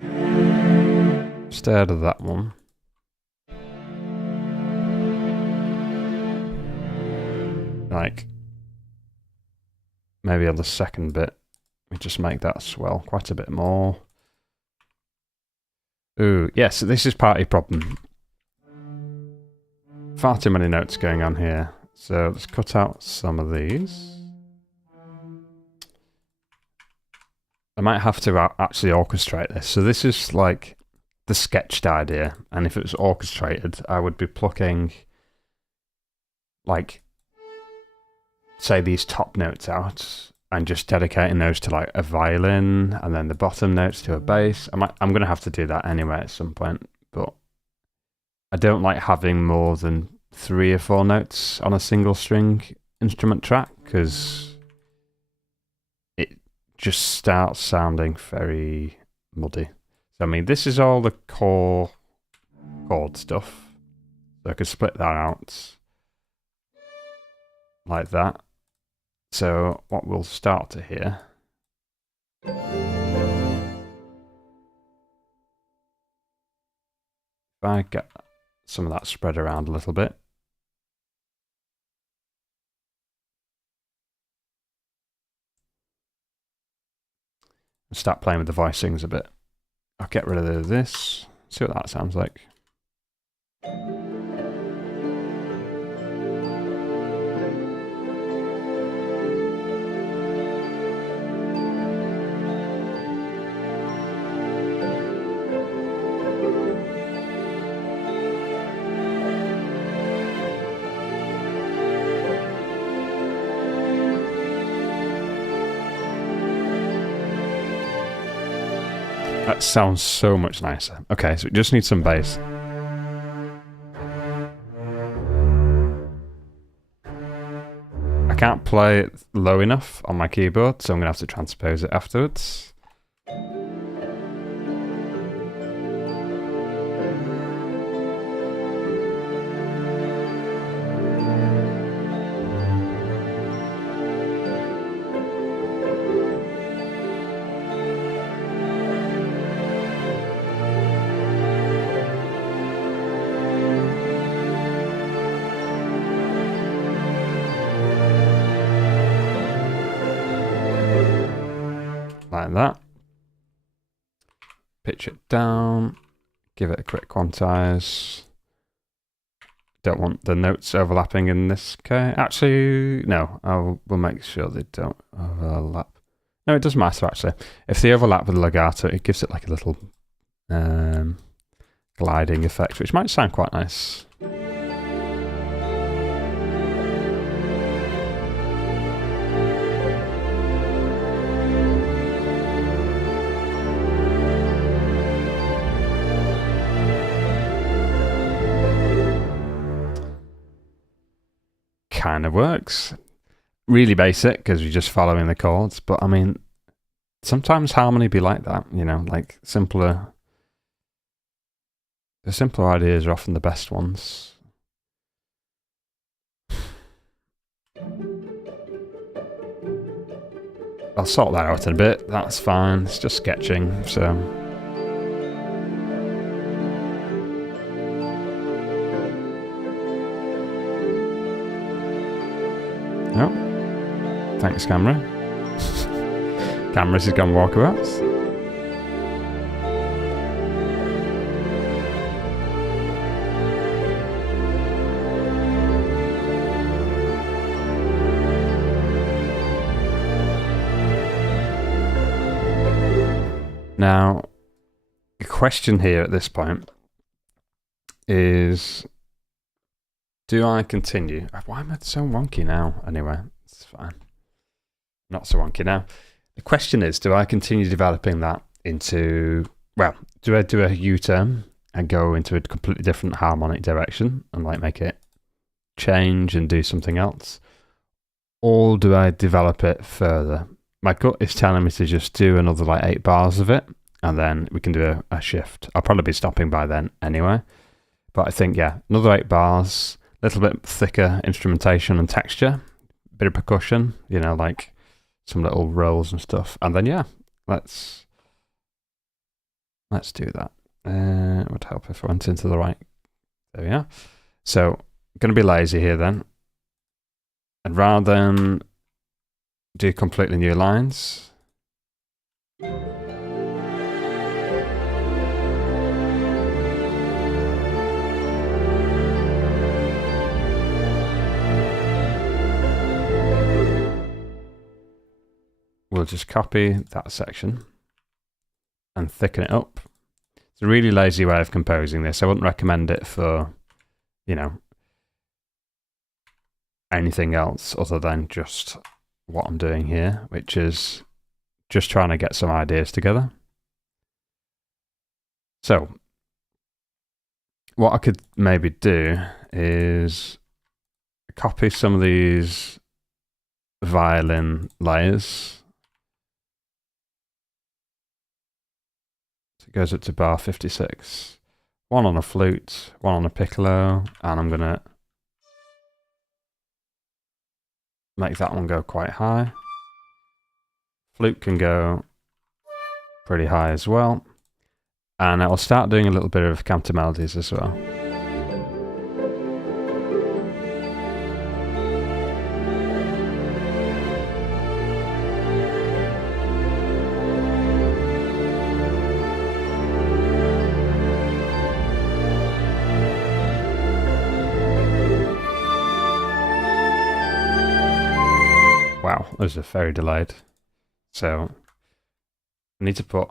instead of that one, like maybe on the second bit, we just make that swell quite a bit more. Ooh, yes, this is party problem. Far too many notes going on here. So let's cut out some of these. I might have to actually orchestrate this. So this is like the sketched idea. And if it was orchestrated, I would be plucking, like, say these top notes out and just dedicating those to like a violin, and then the bottom notes to a bass. I'm going to have to do that anyway at some point, but I don't like having more than 3 or 4 notes on a single string instrument track, because it just starts sounding very muddy. So I mean, this is all the core chord stuff. So I could split that out like that. So what we'll start to hear, if I get some of that spread around a little bit. Start playing with the voicings a bit. I'll get rid of this, see what that sounds like. That sounds so much nicer. Okay, so it just needs some bass. I can't play it low enough on my keyboard, so I'm going to have to transpose it afterwards. Like that. Pitch it down. Give it a quick quantize. Don't want the notes overlapping in this case. Actually, no. We'll make sure they don't overlap. No, it doesn't matter actually. If they overlap with the legato, it gives it like a little gliding effect, which might sound quite nice. Kind of works. Really basic because you're just following the chords, but I mean, sometimes harmony be like that, you know, like simpler. The simpler ideas are often the best ones. I'll sort that out in a bit, that's fine, it's just sketching, so. Yep. Thanks, camera. Cameras has gone walkabouts. Now, the question here at this point is, do I continue? Why am I so wonky now? Anyway, it's fine. Not so wonky now. The question is, do I continue developing that into, well, do I do a U-turn and go into a completely different harmonic direction and like make it change and do something else? Or do I develop it further? My gut is telling me to just do another like 8 bars of it, and then we can do a shift. I'll probably be stopping by then anyway. But I think, yeah, another 8 bars, a little bit thicker instrumentation and texture, bit of percussion, you know, like some little rolls and stuff. And then, yeah, let's do that. It would help if I went into the right. There we are. So, I'm going to be lazy here then. And rather than do completely new lines, we'll just copy that section and thicken it up. It's a really lazy way of composing this. I wouldn't recommend it for, you know, anything else other than just what I'm doing here, which is just trying to get some ideas together. So, what I could maybe do is copy some of these violin layers. So it goes up to bar 56. One on a flute, one on a piccolo, and I'm going to make that one go quite high. Flute can go pretty high as well. And I'll start doing a little bit of counter melodies as well. Wow, those are very delayed. So I need to put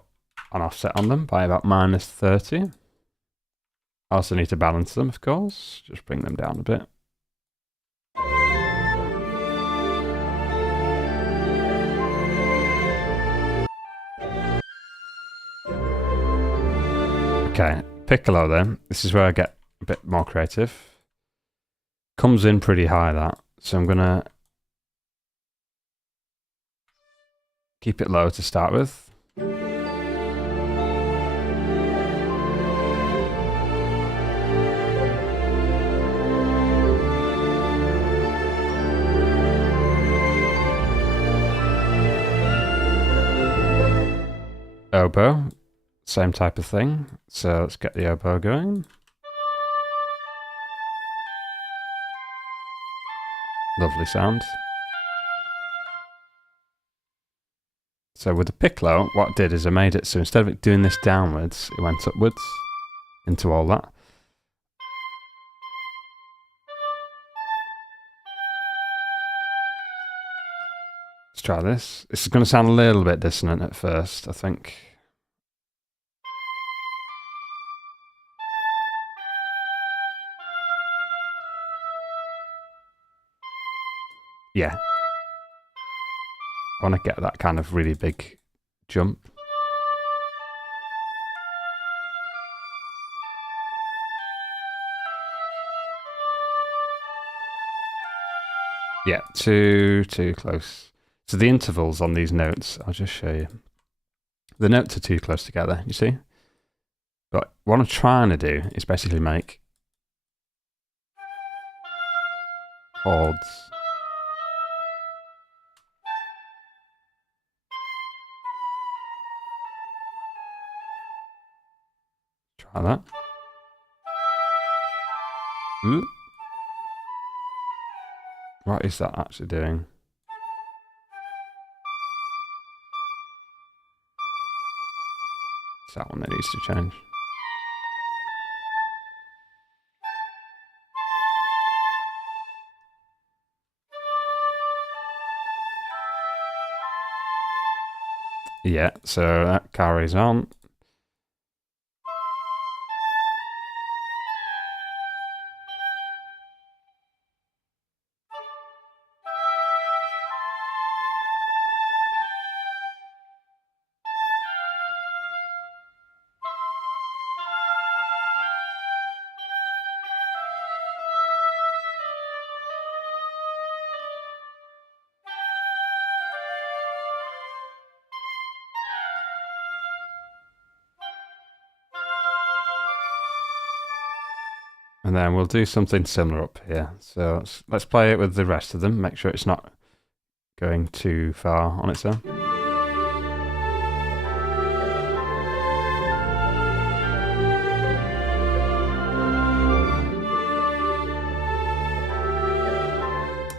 an offset on them by about -30. I also need to balance them, of course. Just bring them down a bit. Okay, piccolo then. This is where I get a bit more creative. Comes in pretty high, that. So I'm going to keep it low to start with. Oboe, same type of thing. So let's get the oboe going. Lovely sound. So with the piccolo, what I did is I made it so instead of it doing this downwards, it went upwards into all that. Let's try this. This is going to sound a little bit dissonant at first, I think. Yeah. I want to get that kind of really big jump. Yeah, too close. So the intervals on these notes, I'll just show you. The notes are too close together, you see? But what I'm trying to do is basically make chords. Try that. Ooh. What is that actually doing? that one that needs to change. Yeah, so that carries on. And then we'll do something similar up here. So let's play it with the rest of them, make sure it's not going too far on its own.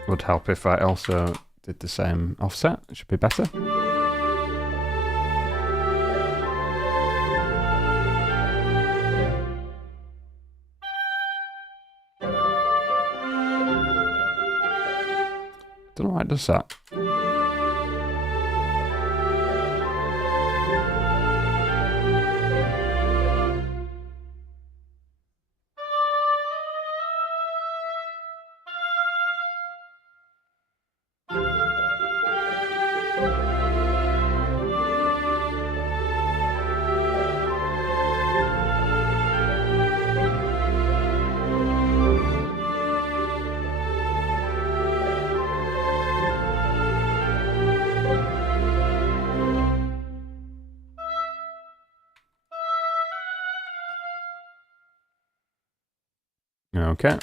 Would help if I also did the same offset, it should be better. Don't know why it does that. Okay.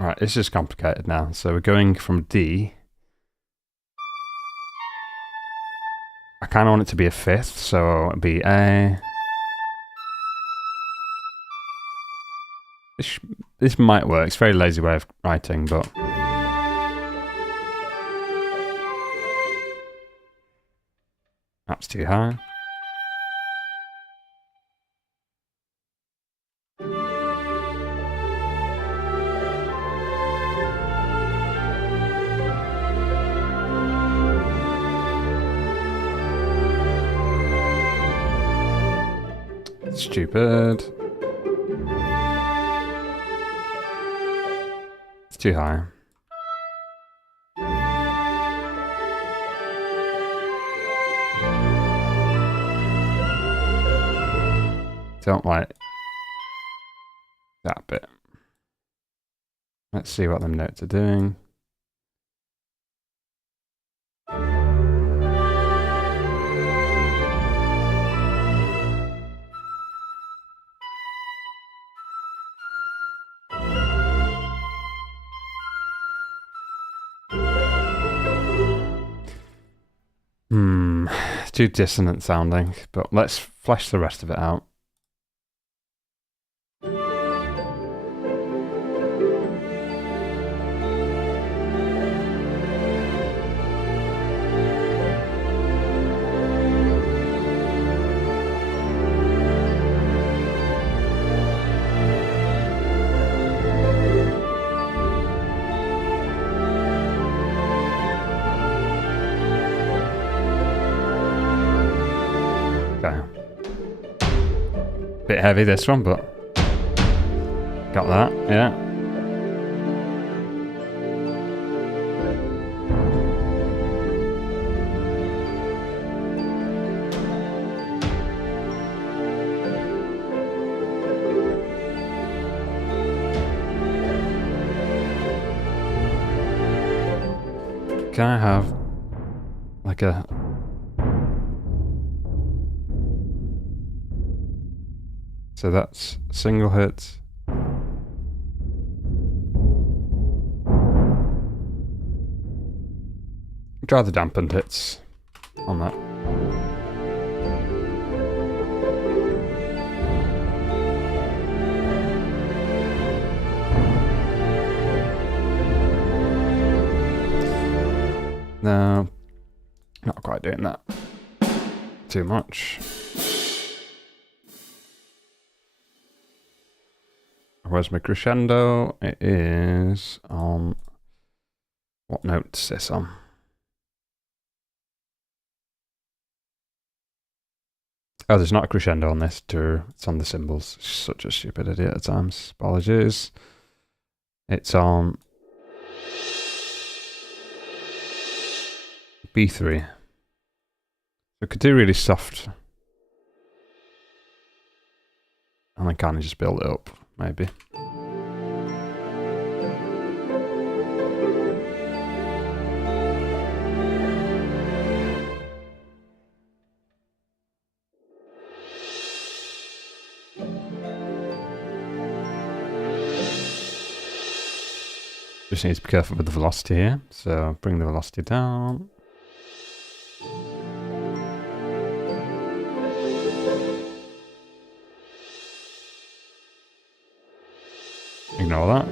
Alright, this is complicated now. So we're going from D. I kind of want it to be a fifth, so it'll be A. This might work. It's a very lazy way of writing, but that's too high. Stupid. It's too high. Don't like that bit. Let's see what them notes are doing. It's too dissonant sounding, but let's flesh the rest of it out. Bit heavy this one, but got that, yeah. Can I have like a so that's single hit. Try the dampened hits on that. doing that too much. Where's my crescendo? It is on... What note is this on? Oh, there's not a crescendo on this too. It's on the cymbals. Such a stupid idiot at times. Apologies. It's on B3. We could do really soft. And then kind of just build it up, maybe. Just need to be careful with the velocity here, so bring the velocity down. Ignore that.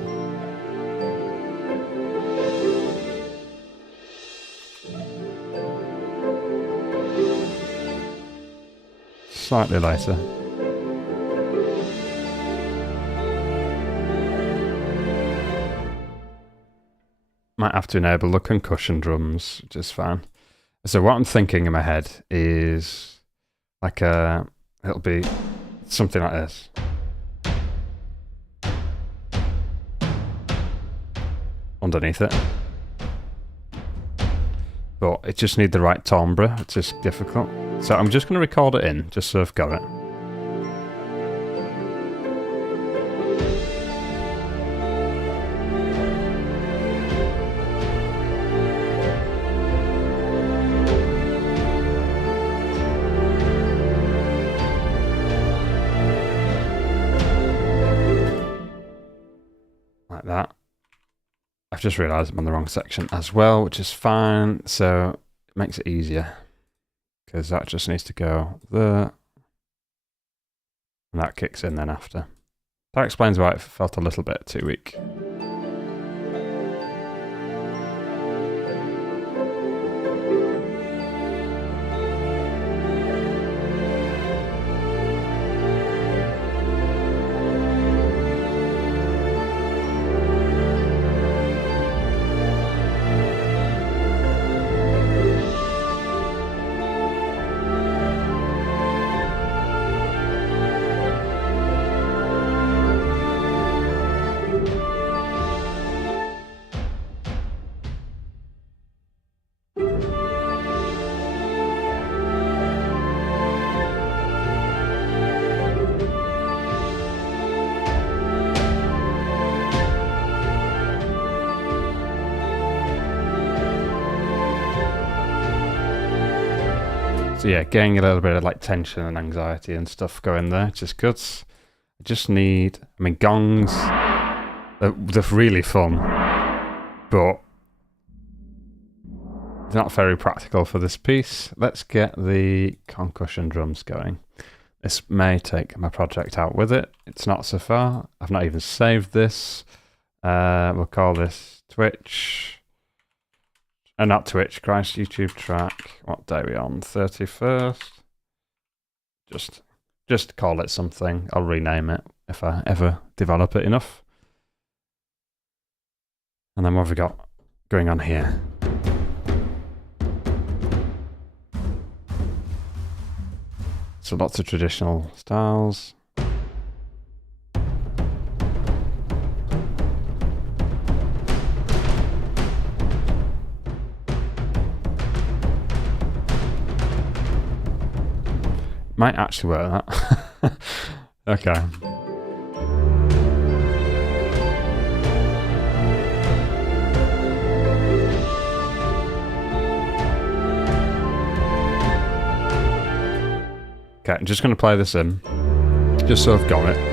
Slightly later. Might have to enable the concussion drums, which is fine. So what I'm thinking in my head is like it'll be something like this. Underneath it. But it just needs the right timbre, it's just difficult. So I'm just going to record it in, just so I've got it. Like that. I've just realised I'm on the wrong section as well, which is fine. So it makes it easier because that just needs to go there. And that kicks in then after. That explains why it felt a little bit too weak. So yeah, getting a little bit of like tension and anxiety and stuff going there, which is good. I just need, I mean, gongs, they're really fun, but they're not very practical for this piece. Let's get the concussion drums going. This may take my project out with it. It's not so far. I've not even saved this. We'll call this Twitch. Not Twitch, Christ, YouTube track. What day are we on? 31st? Just call it something. I'll rename it if I ever develop it enough. And then what have we got going on here? So lots of traditional styles. Might actually work that. Okay. Okay, I'm just going to play this in, just so I've got it.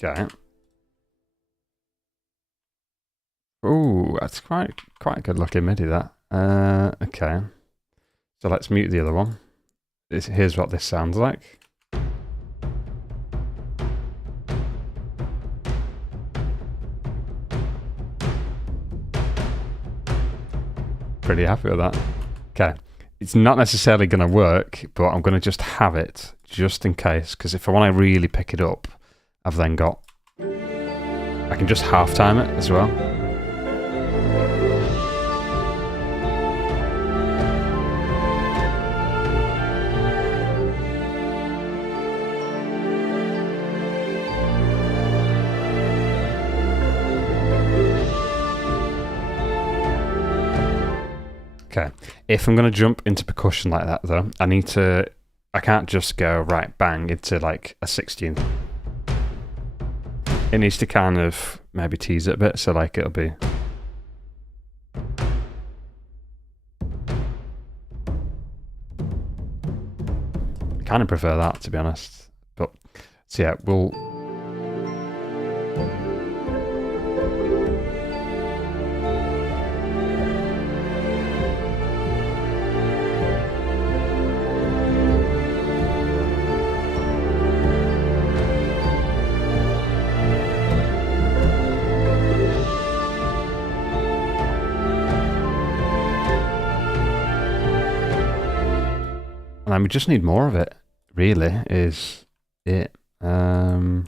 Okay. Ooh, that's quite a good looking MIDI, that. Okay. So let's mute the other one. Here's what this sounds like. Pretty happy with that. Okay. It's not necessarily going to work, but I'm going to just have it just in case, because if I want to really pick it up, I've then got... I can just half time it as well. Okay, if I'm going to jump into percussion like that though, I can't just go right bang into like a 16th. It needs to kind of maybe tease it a bit, so like it'll be... I kind of prefer that, to be honest. But, so yeah, we'll... And then we just need more of it, really, is it. So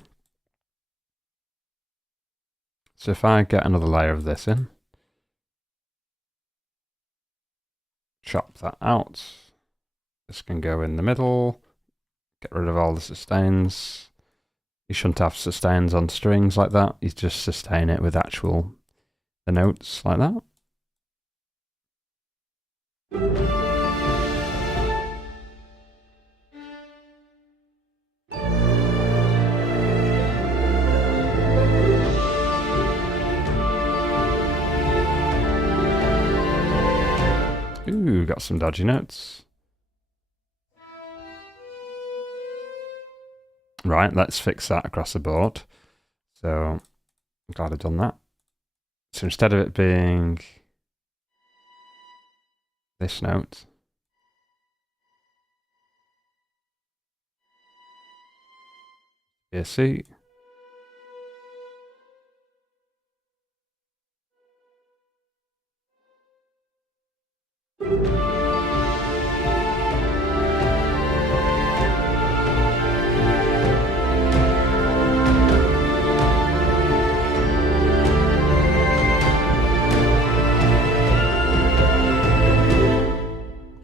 if I get another layer of this in, chop that out, this can go in the middle, get rid of all the sustains. You shouldn't have sustains on strings like that, you just sustain it with the notes like that. Ooh, got some dodgy notes. Right, let's fix that across the board. So, I'm glad I've done that. So instead of it being this note, here, C.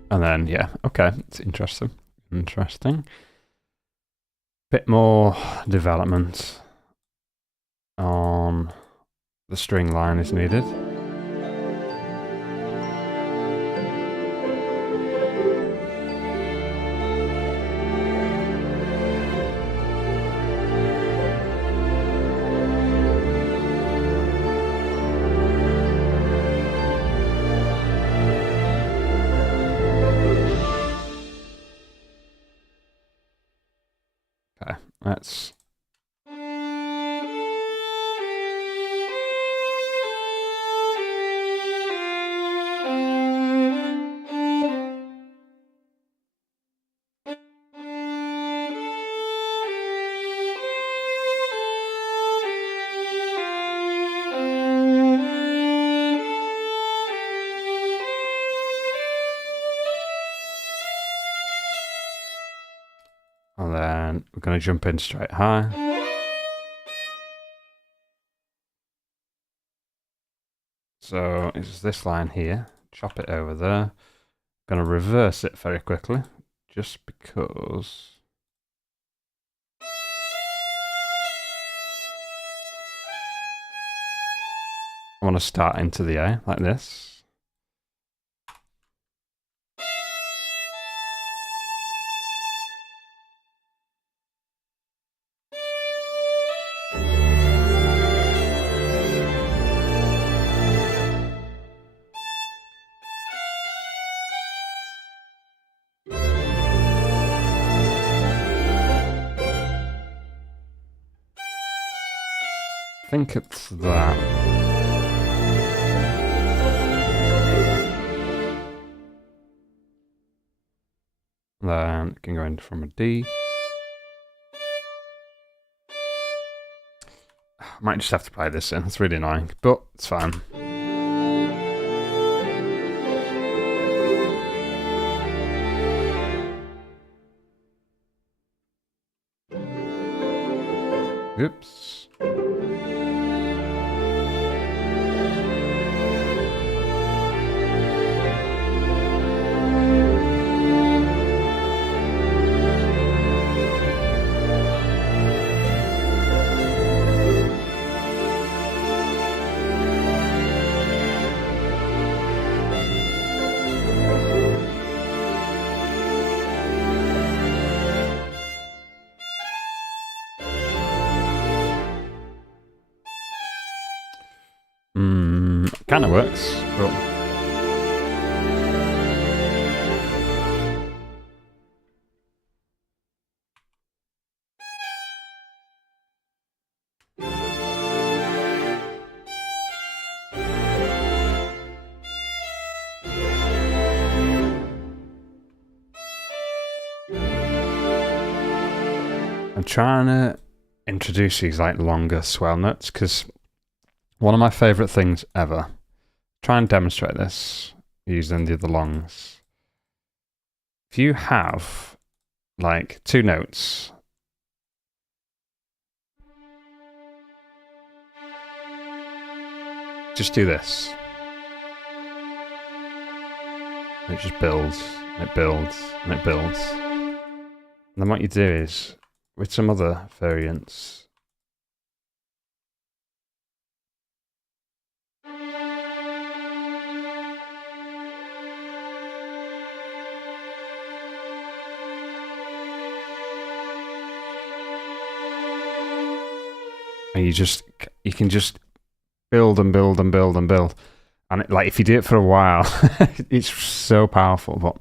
And then, yeah, okay, it's interesting. Bit more development on the string line is needed. Okay, let's... And then we're going to jump in straight high. So it's this line here, chop it over there. I'm going to reverse it very quickly, just because... I want to start into the A, like this. I think it's that. Then it can go in from a D. I might just have to play this in. It's really annoying, but it's fine. Oops. Kind of works, but I'm trying to introduce these like longer swell notes because one of my favourite things ever. Try and demonstrate this using the other longs. If you have like two notes, just do this. It just builds, and it builds, and it builds. And then what you do is, with some other variants, and you can just build and build and build and build, and like if you do it for a while, it's so powerful. But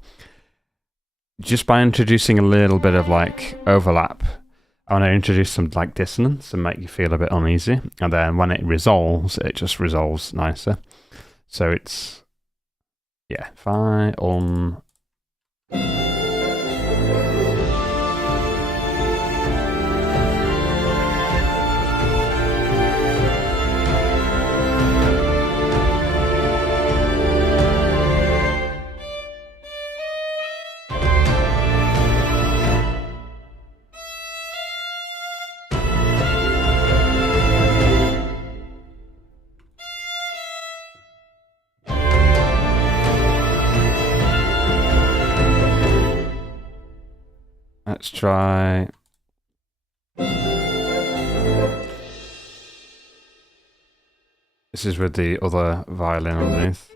just by introducing a little bit of like overlap, I want to introduce some like dissonance and make you feel a bit uneasy, and then when it resolves, it just resolves nicer. So it's fi on. Let's try. This is with the other violin underneath.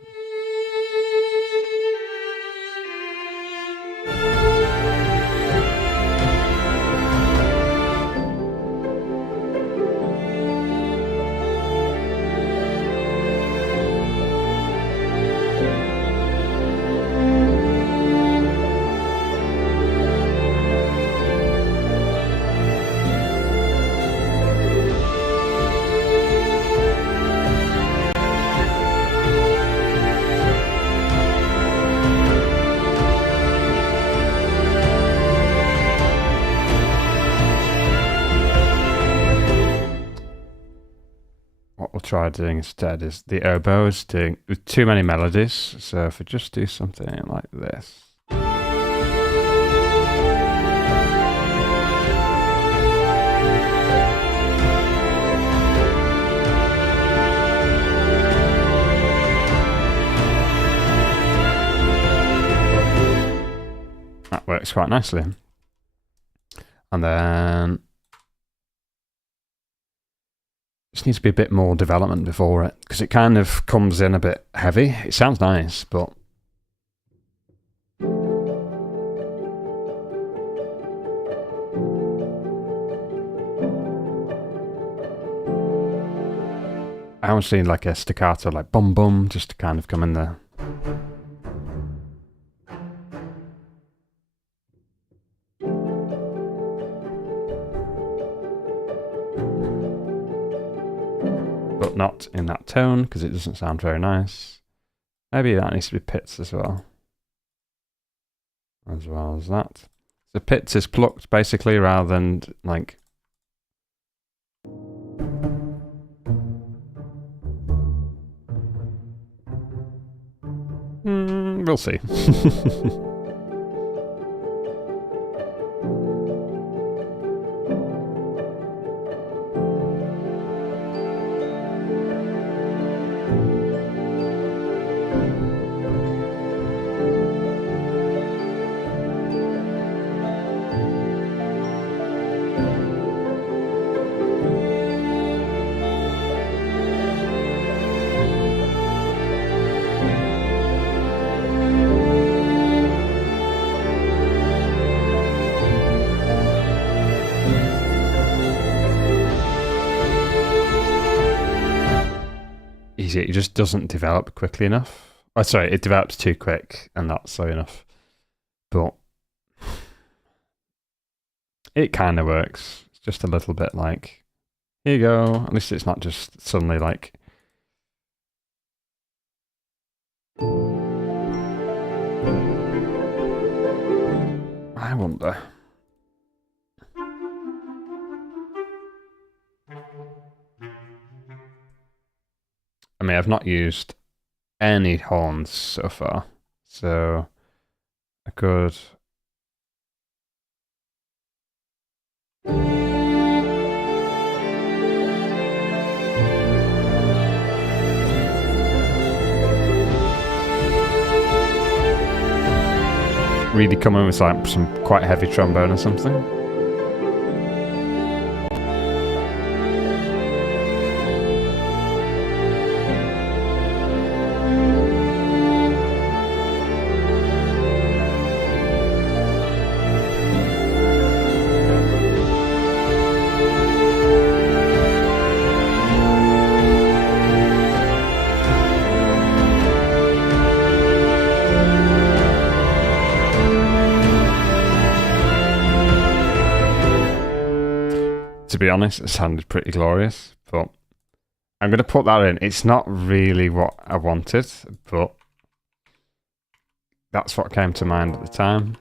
Try doing instead is the oboe is doing with too many melodies, so if we just do something like this. That works quite nicely. And then just needs to be a bit more development before it, because it kind of comes in a bit heavy. It sounds nice, but I almost need like a staccato, like bum bum, just to kind of come in there. But not in that tone, because it doesn't sound very nice. Maybe that needs to be pits as well. as well as that. The pits is plucked basically rather than like. We'll see. It just doesn't develop quickly enough. Oh, sorry, it develops too quick and not slow enough. But it kind of works. It's just a little bit like, here you go. At least it's not just suddenly like. I wonder. I mean, I've not used any horns so far, so I could. Really come in with like some quite heavy trombone or something. To be honest, it sounded pretty glorious, but I'm going to put that in. It's not really what I wanted, but that's what came to mind at the time.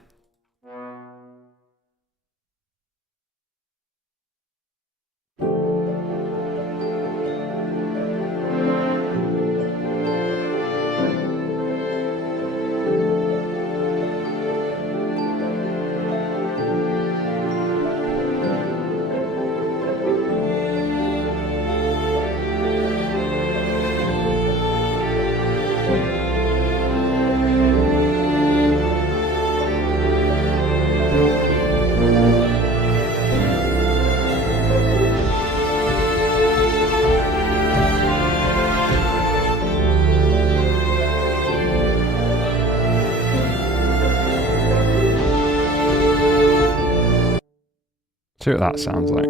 See what that sounds like.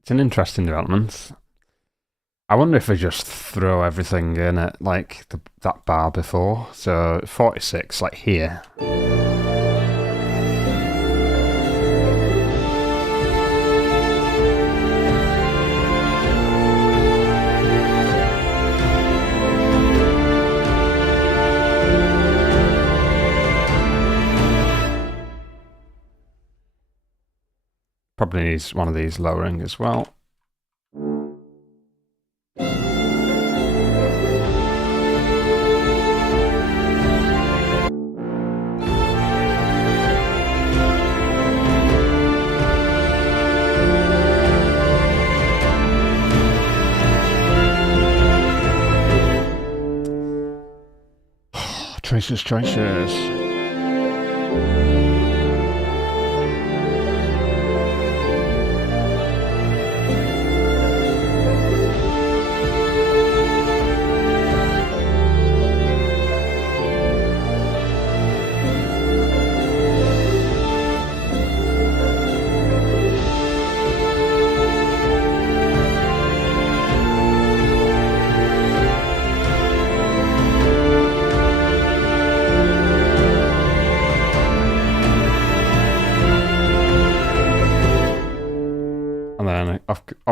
It's an interesting development. I wonder if I just throw everything in at like that bar before. So 46, like here. Probably needs one of these lowering as well. Choices.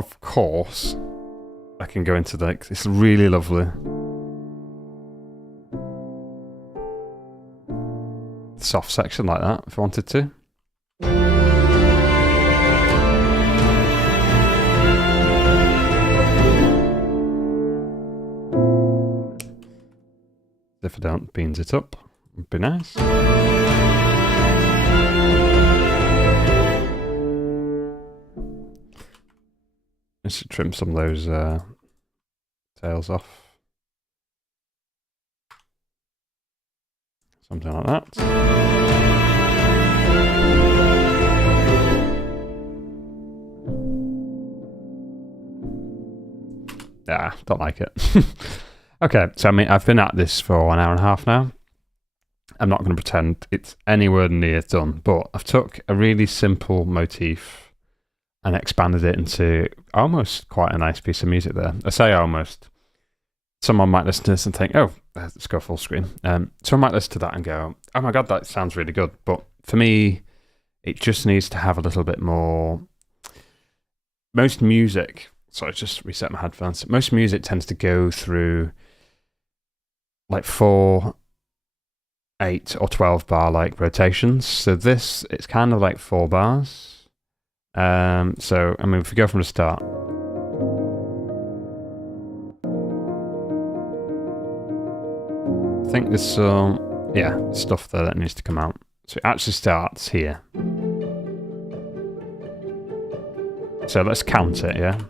of course, I can go into like this really lovely soft section like that if I wanted to. If I don't beans it up, would be nice. Just to trim some of those tails off. Something like that. Yeah, don't like it. Okay, so I mean, I've been at this for an hour and a half now. I'm not going to pretend it's anywhere near done, but I've took a really simple motif and expanded it into almost quite a nice piece of music there. I say almost. Someone might listen to this and think, oh, let's go full screen. Someone might listen to that and go, oh my God, that sounds really good. But for me, it just needs to have a little bit more. Most music, sorry, just reset my headphones. Most music tends to go through like 4, 8 or 12 bar like rotations. So this, it's kind of like 4 bars. So I mean, if we go from the start, I think there's some stuff there that needs to come out. So it actually starts here. So let's count it, yeah.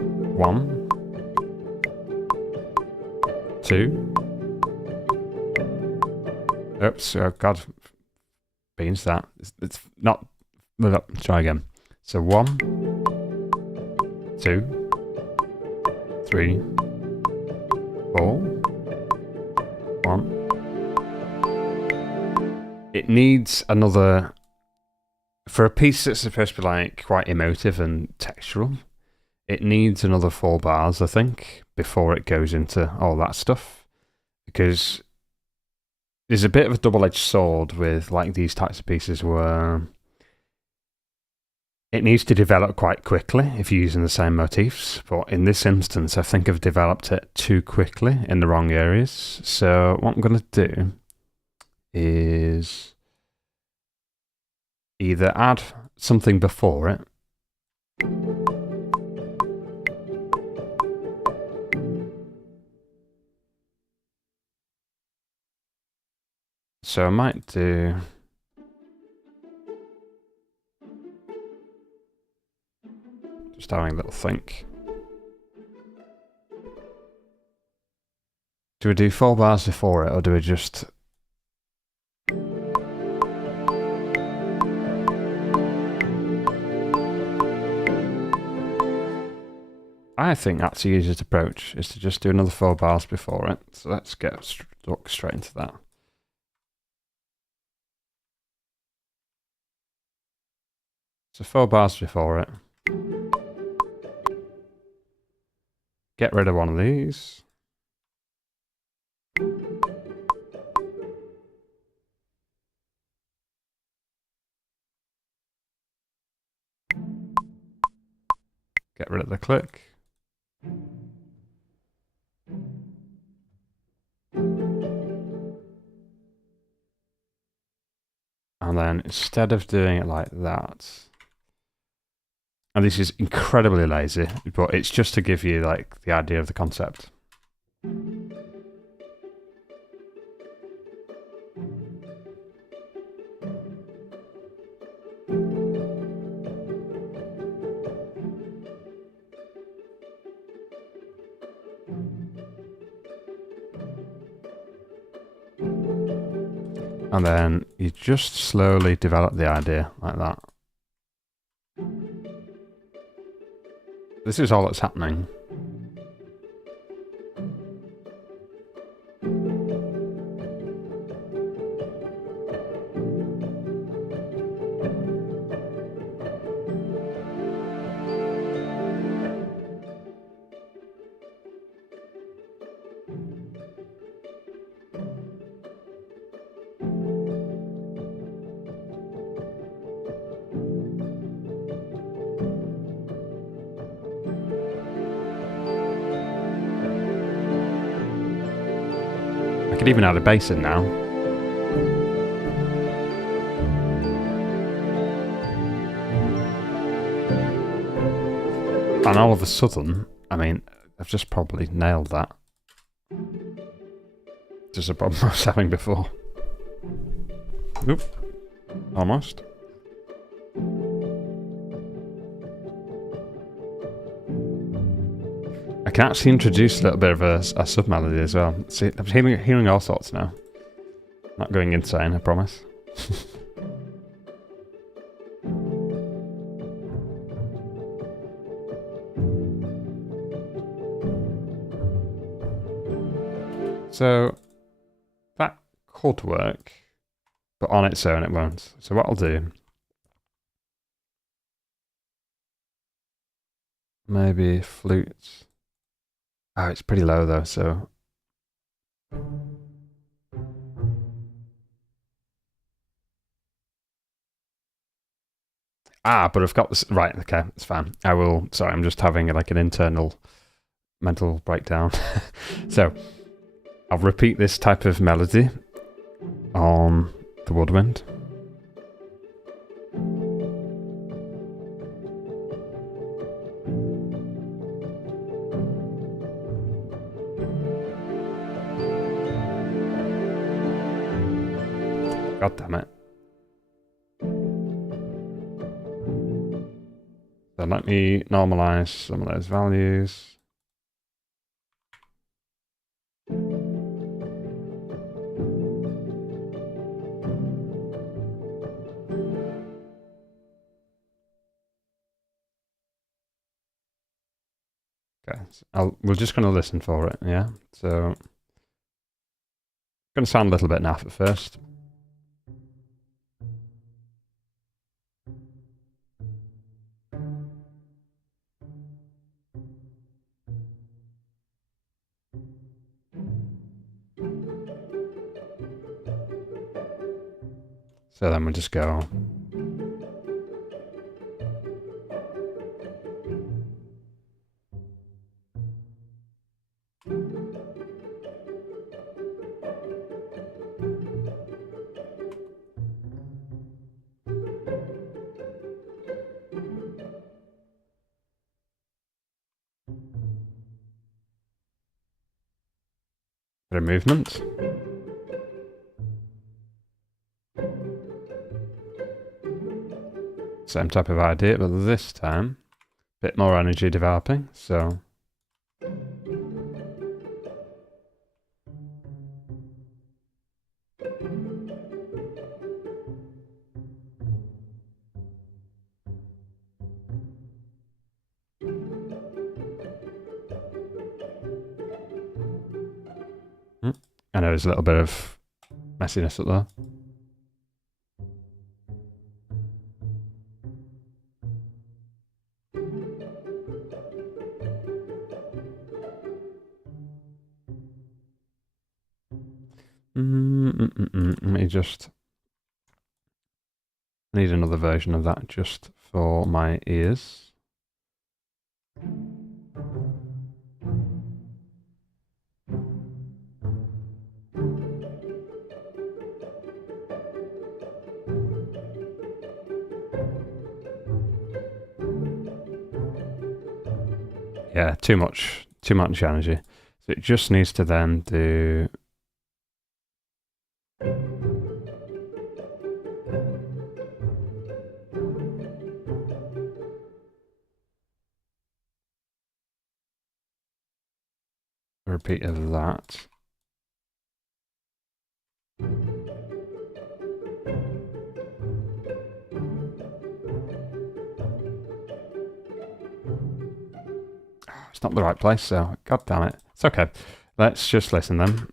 1, 2. Oops, oh God. Beans that. It's not. Try again. So 1, 2, 3, 4, 1. It needs another. For a piece that's supposed to be like quite emotive and textural, it needs another 4 bars, I think, before it goes into all that stuff. Because there's a bit of a double-edged sword with like these types of pieces where it needs to develop quite quickly if you're using the same motifs. But in this instance, I think I've developed it too quickly in the wrong areas. So what I'm going to do is either add something before it, so I might do just having a little think. Do we do 4 bars before it, or do we just I think that's the easiest approach, is to just do another 4 bars before it. So let's get stuck straight into that. So 4 bars before it. Get rid of one of these. Get rid of the click. And then instead of doing it like that, and this is incredibly lazy, but it's just to give you like the idea of the concept. And then you just slowly develop the idea like that. This is all that's happening. could even add a bass in now. And all of a sudden, I mean, I've just probably nailed that. Just a problem I was having before. Oop. Almost. I can actually introduce a little bit of a sub-melody as well. See, I'm hearing all sorts now. Not going insane, I promise. So that could work, but on its own it won't. So what I'll do, maybe flute. Oh, it's pretty low though, so. Ah, but I've got this, right, okay, it's fine. I will, sorry, I'm just having like an internal mental breakdown. So, I'll repeat this type of melody on the woodwind. God damn it. So let me normalize some of those values. Okay, so we're just going to listen for it, yeah? So, it's going to sound a little bit naff at first. So then we'll just go. Bit of movement. Same type of idea, but this time, a bit more energy developing, so. I know there's a little bit of messiness up there. Let me just need another version of that just for my ears. Yeah, too much energy. So it just needs to then do. A repeat of that. It's not the right place, so god damn it. It's okay. Let's just listen then.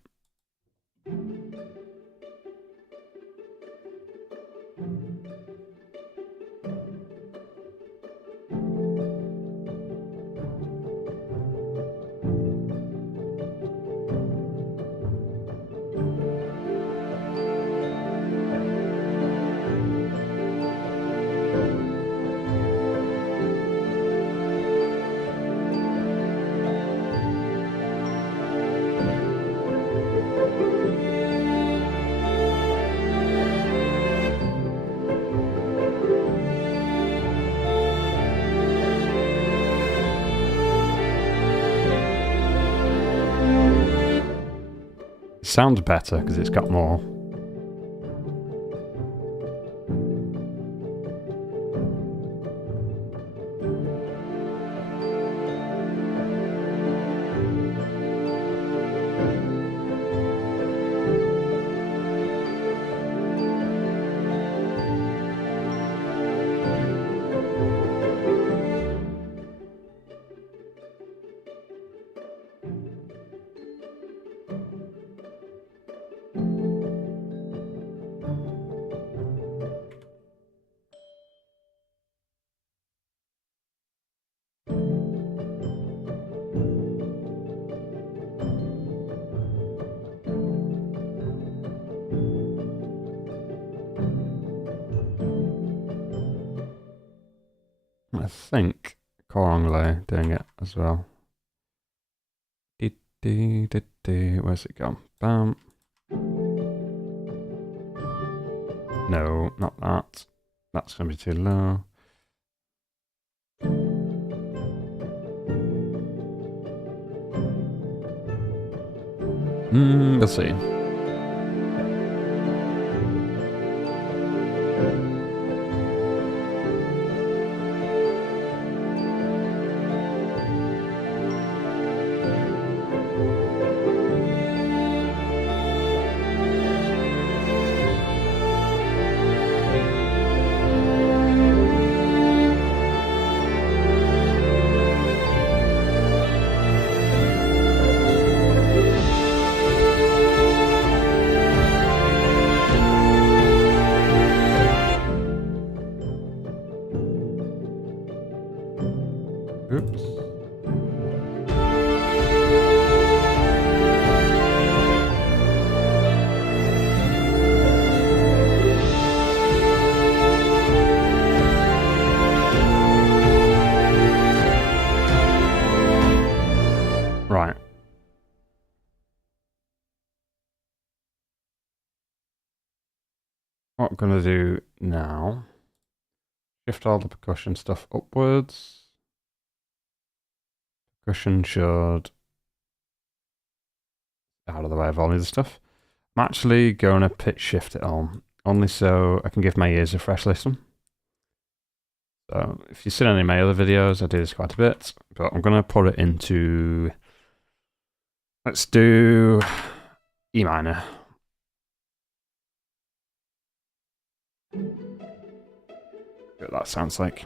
sounds better because it's got more. I think Coronglay doing it as well. Where's it gone? Bam. No, not that. That's going to be too low. We'll see. Oops. Right. What I'm going to do now, shift all the percussion stuff upwards. Percussion should out of the way of all the other stuff. I'm actually going to pitch shift it on, only so I can give my ears a fresh listen. So if you've seen any of my other videos, I do this quite a bit, but I'm going to put it into, let's do E minor. See what that sounds like.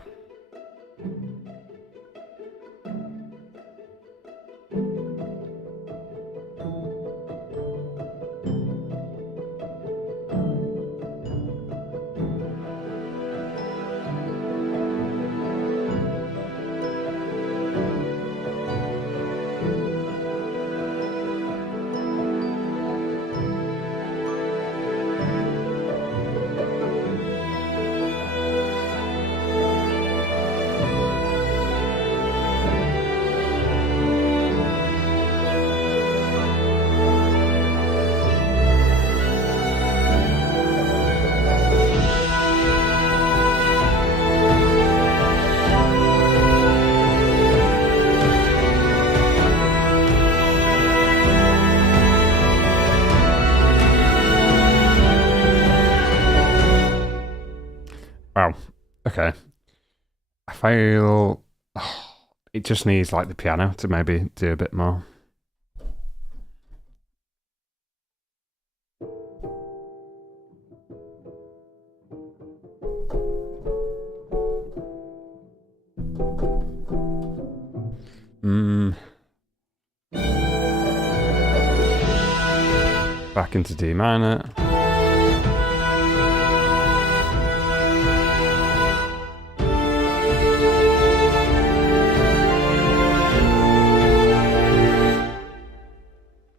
Wow. Okay. I feel it just needs like the piano to maybe do a bit more. Back into D minor.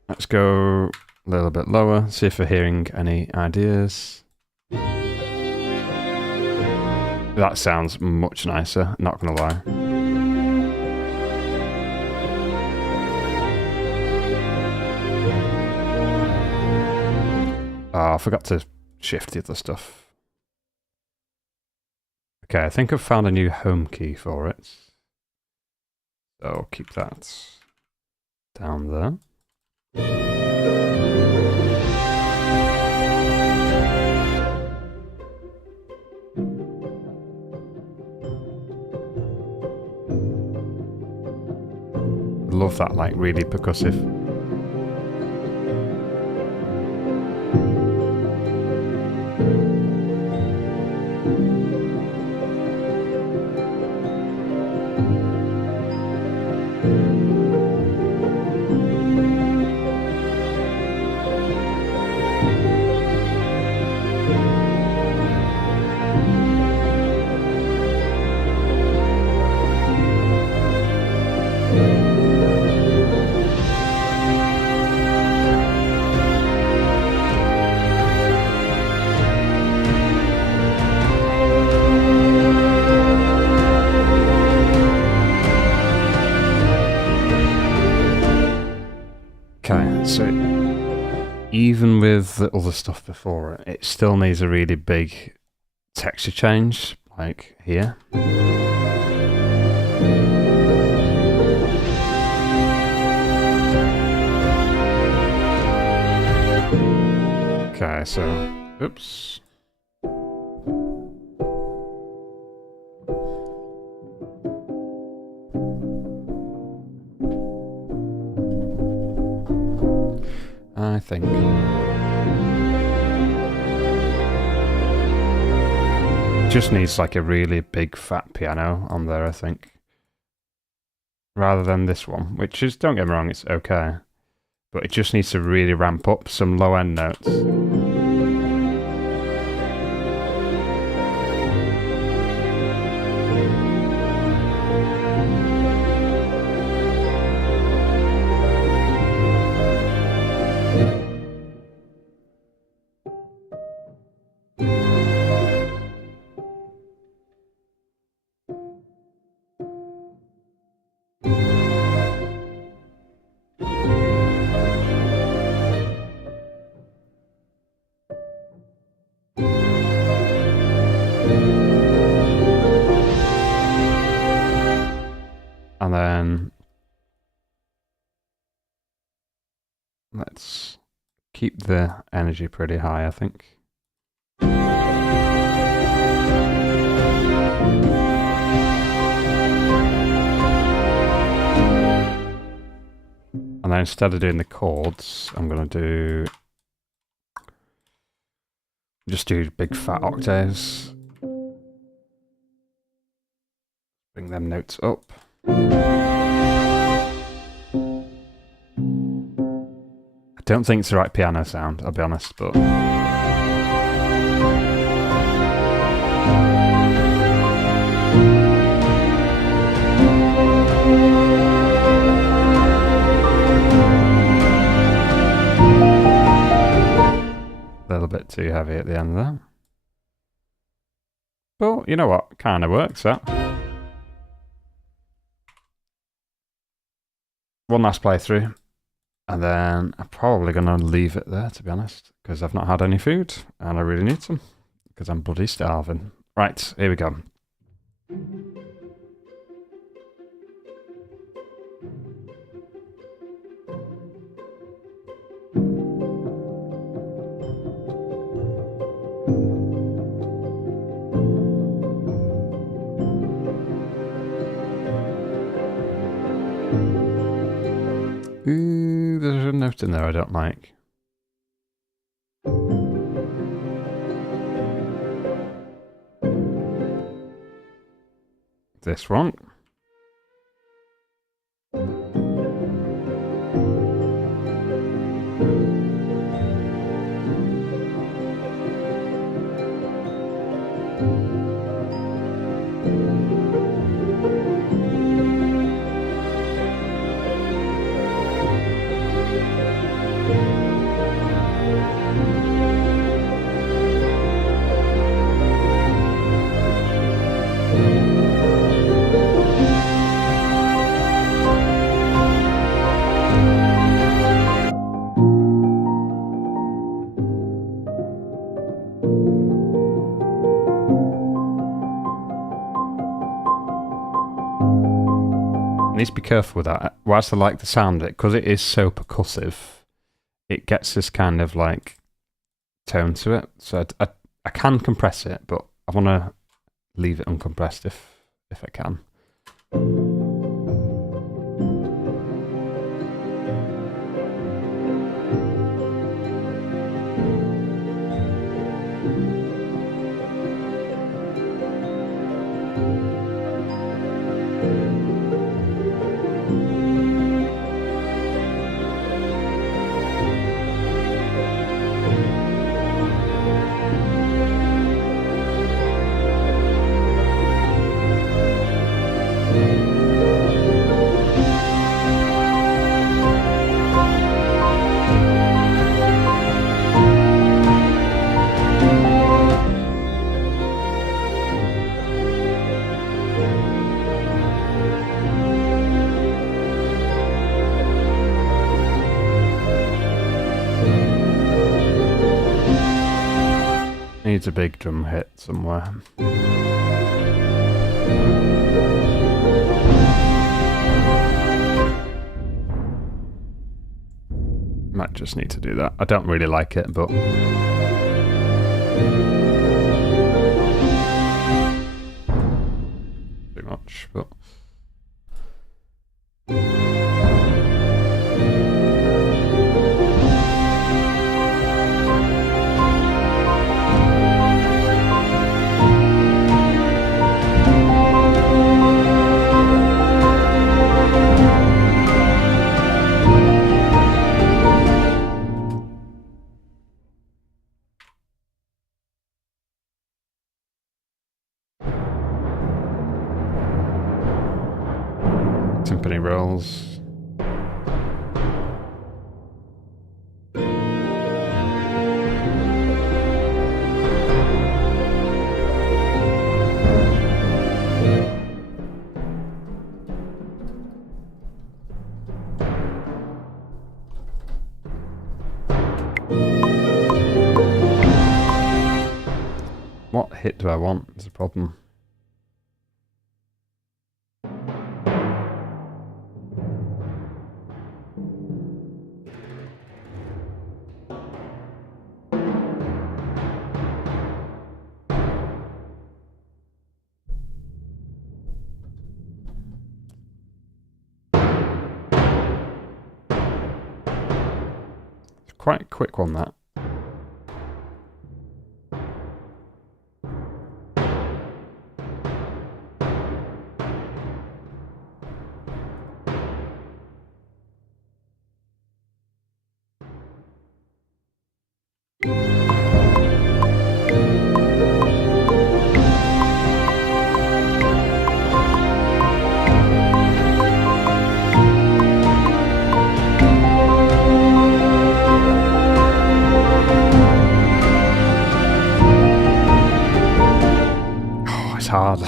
Let's go a little bit lower, see if we're hearing any ideas. That sounds much nicer, not gonna lie. Oh, I forgot to shift the other stuff. Okay, I think I've found a new home key for it. So I'll keep that down there. love that like really percussive. Okay, so even with the other stuff before it, it still needs a really big texture change, like here. Okay, so, oops. I think. Just needs like a really big fat piano on there, I think. Rather than this one, which is, don't get me wrong, it's okay. But it just needs to really ramp up some low end notes. And then let's keep the energy pretty high, I think. And then instead of doing the chords, I'm going to just do big fat octaves. Bring them notes up. I don't think it's the right piano sound, I'll be honest, but... A little bit too heavy at the end there. But you know what? Kind of works, that. One last playthrough. And then I'm probably going to leave it there, to be honest. Because I've not had any food. And I really need some. Because I'm bloody starving. Right, here we go. Ooh, there's a note in there I don't like. This one. Needs to be careful with that. Whilst I like the sound of it, because it is so percussive, it gets this kind of like tone to it. So I can compress it, but I want to leave it uncompressed if I can. needs a big drum hit somewhere. Might just need to do that. I don't really like it, but... too much, but... Timpani rolls. What hit do I want is the problem. Quite a quick one, that. Hard.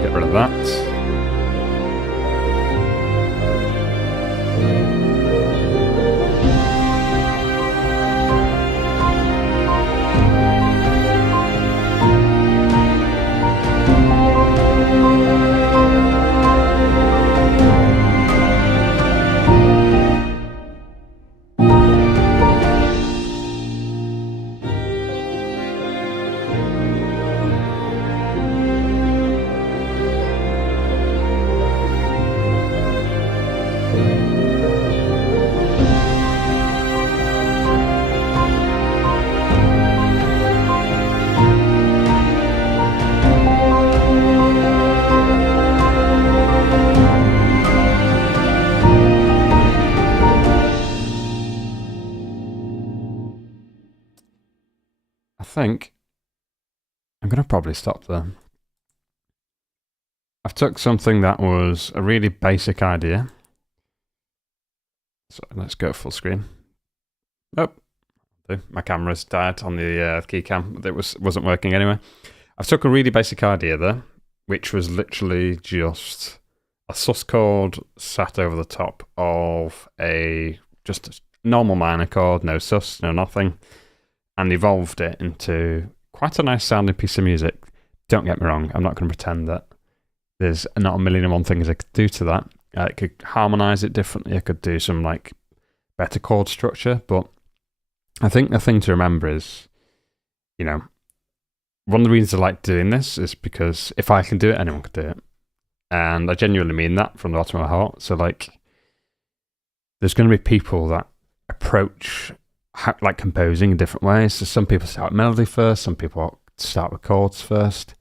Get rid of that. I think I'm going to probably stop there. I've took something that was a really basic idea. So let's go full screen. Oh, my camera's died on the key cam. It wasn't working anyway. I've took a really basic idea there, which was literally just a sus chord sat over the top of just a normal minor chord, no sus, no nothing, and evolved it into quite a nice sounding piece of music. Don't get me wrong, I'm not going to pretend that there's not a million and one things I could do to that. I could harmonise it differently, I could do some like better chord structure, but I think the thing to remember is, you know, one of the reasons I like doing this is because if I can do it, anyone can do it. And I genuinely mean that from the bottom of my heart. So like, there's going to be people that approach like composing in different ways. So some people start with melody first, some people start with chords first.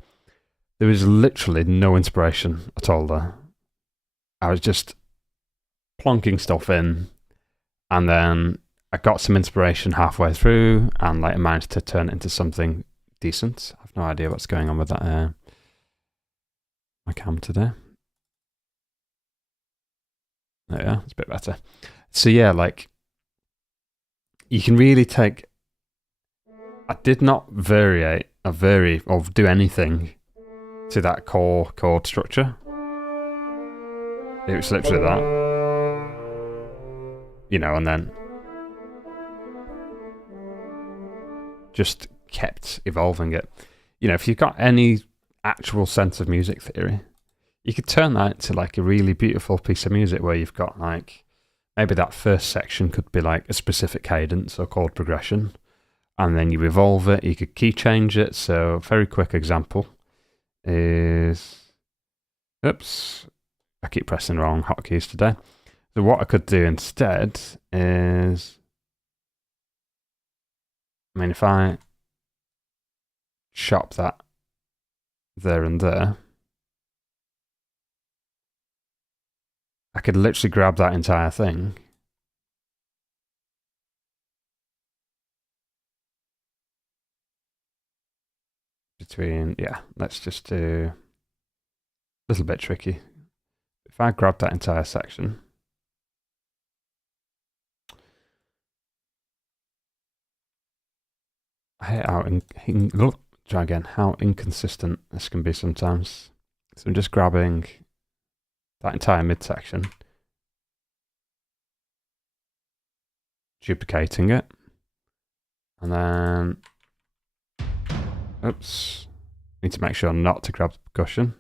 There was literally no inspiration at all there. I was just plonking stuff in, and then I got some inspiration halfway through, and like I managed to turn it into something decent. I have no idea what's going on with that my cam today. There we are, it's a bit better. So yeah, like, you can really take... I did not vary or do anything to that core chord structure. It was literally that. You know, and then just kept evolving it. You know, if you've got any actual sense of music theory, you could turn that into like a really beautiful piece of music where you've got like, maybe that first section could be like a specific cadence or chord progression, and then you evolve it, you could key change it. So a very quick example is, oops, I keep pressing the wrong hotkeys today. So what I could do instead is, I mean, if I chop that there and there, I could literally grab that entire thing between, yeah, let's just do a little bit tricky. If I grab that entire section, I hate how try again, how inconsistent this can be sometimes. So I'm just grabbing that entire midsection, duplicating it, and then, oops, need to make sure not to grab the percussion.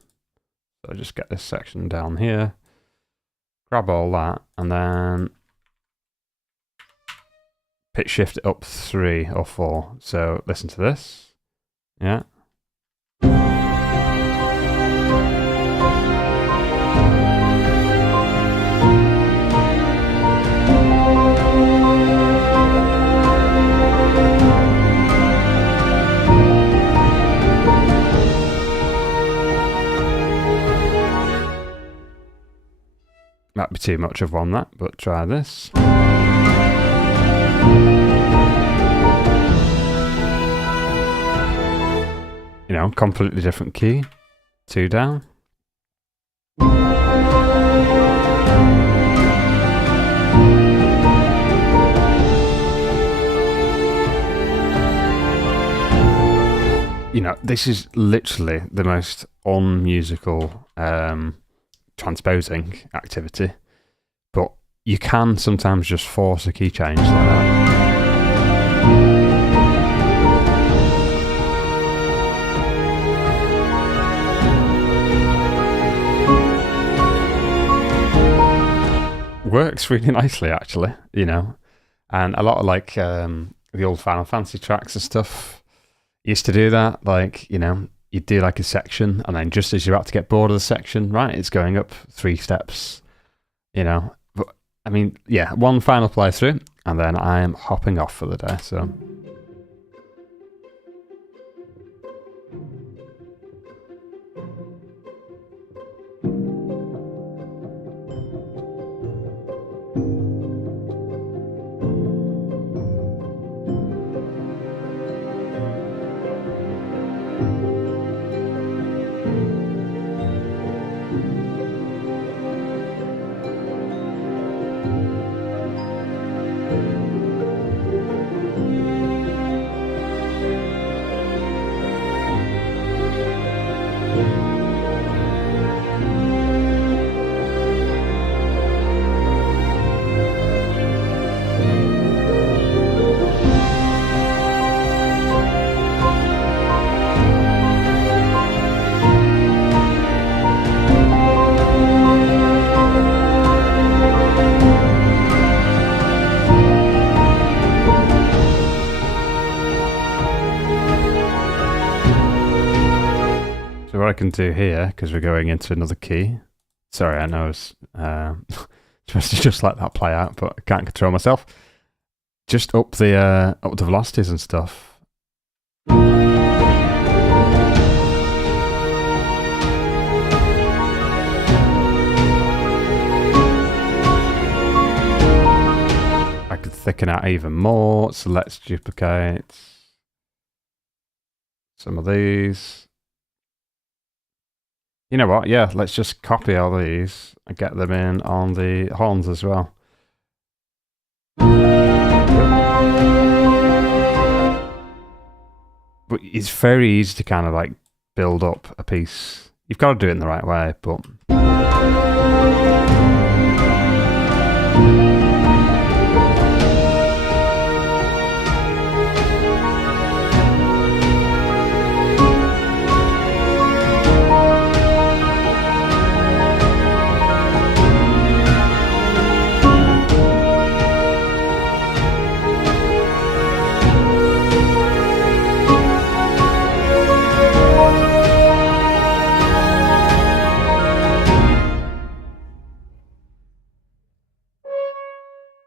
So just get this section down here, grab all that, and then pitch shift it up 3 or 4. So listen to this, yeah. Might be too much of one, that, but try this. You know, completely different key. 2 down. You know, this is literally the most unmusical transposing activity, but you can sometimes just force a key change like that. Works really nicely, actually, you know, and a lot of like the old Final Fantasy tracks and stuff used to do that. Like, you know, you'd do like a section, and then just as you're about to get bored of the section, right, it's going up 3 steps, you know. But I mean, yeah, one final playthrough, and then I am hopping off for the day. So. What I can do here, because we're going into another key. Sorry, I know I was supposed to just let that play out, but I can't control myself. Just up the velocities and stuff. I could thicken out even more, so let's duplicate some of these. You know what? Yeah, let's just copy all these and get them in on the horns as well. But it's very easy to kind of like build up a piece. You've got to do it in the right way, but...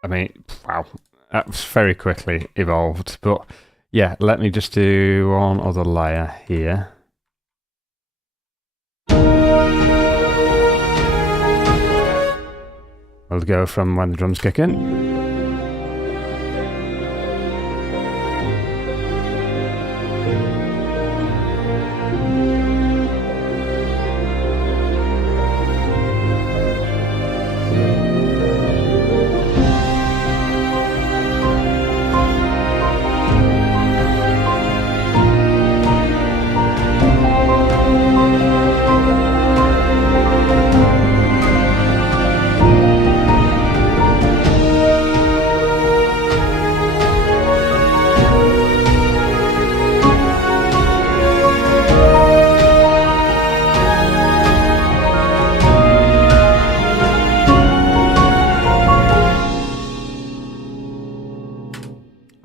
I mean, wow, that was very quickly evolved. But yeah, let me just do one other layer here. We'll go from when the drums kick in.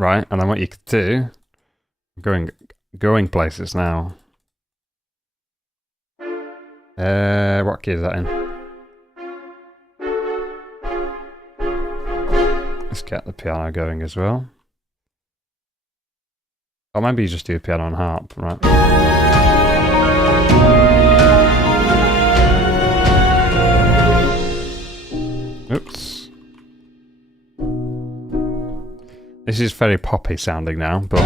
Right, and then what you could do, going places now. What key is that in? Let's get the piano going as well. Or maybe you just do piano and harp, right? Oops. This is very poppy sounding now, but...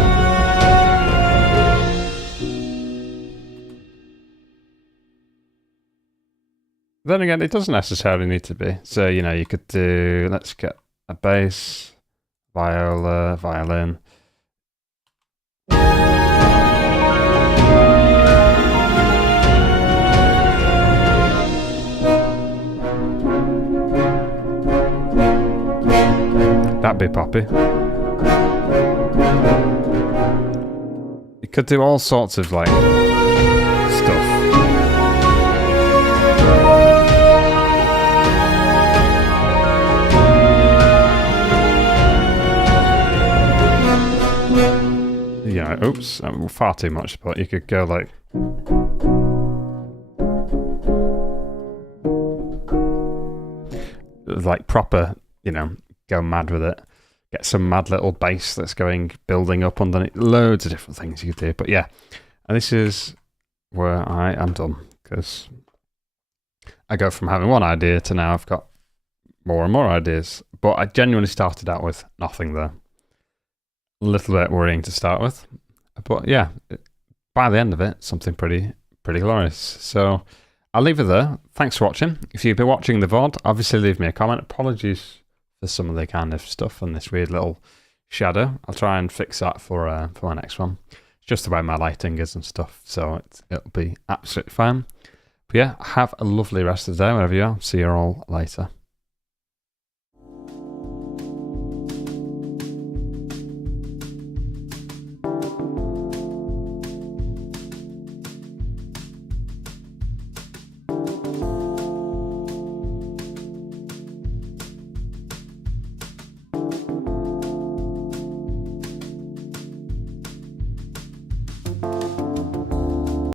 Then again, it doesn't necessarily need to be. So, you know, you could do... Let's get a bass, viola, violin. That'd be poppy. You could do all sorts of like stuff. Yeah, oops, far too much, but you could go like proper, you know, go mad with it. Get some mad little bass that's building up underneath. Loads of different things you could do. But yeah, and this is where I am done, because I go from having one idea to now I've got more and more ideas. But I genuinely started out with nothing there. A little bit worrying to start with. But yeah, by the end of it, something pretty glorious. So I'll leave it there. Thanks for watching. If you've been watching the VOD, obviously leave me a comment. Apologies for some of the kind of stuff and this weird little shadow. I'll try and fix that for my next one. It's just the way my lighting is and stuff, so it'll be absolutely fine. But yeah, have a lovely rest of the day, wherever you are. See you all later.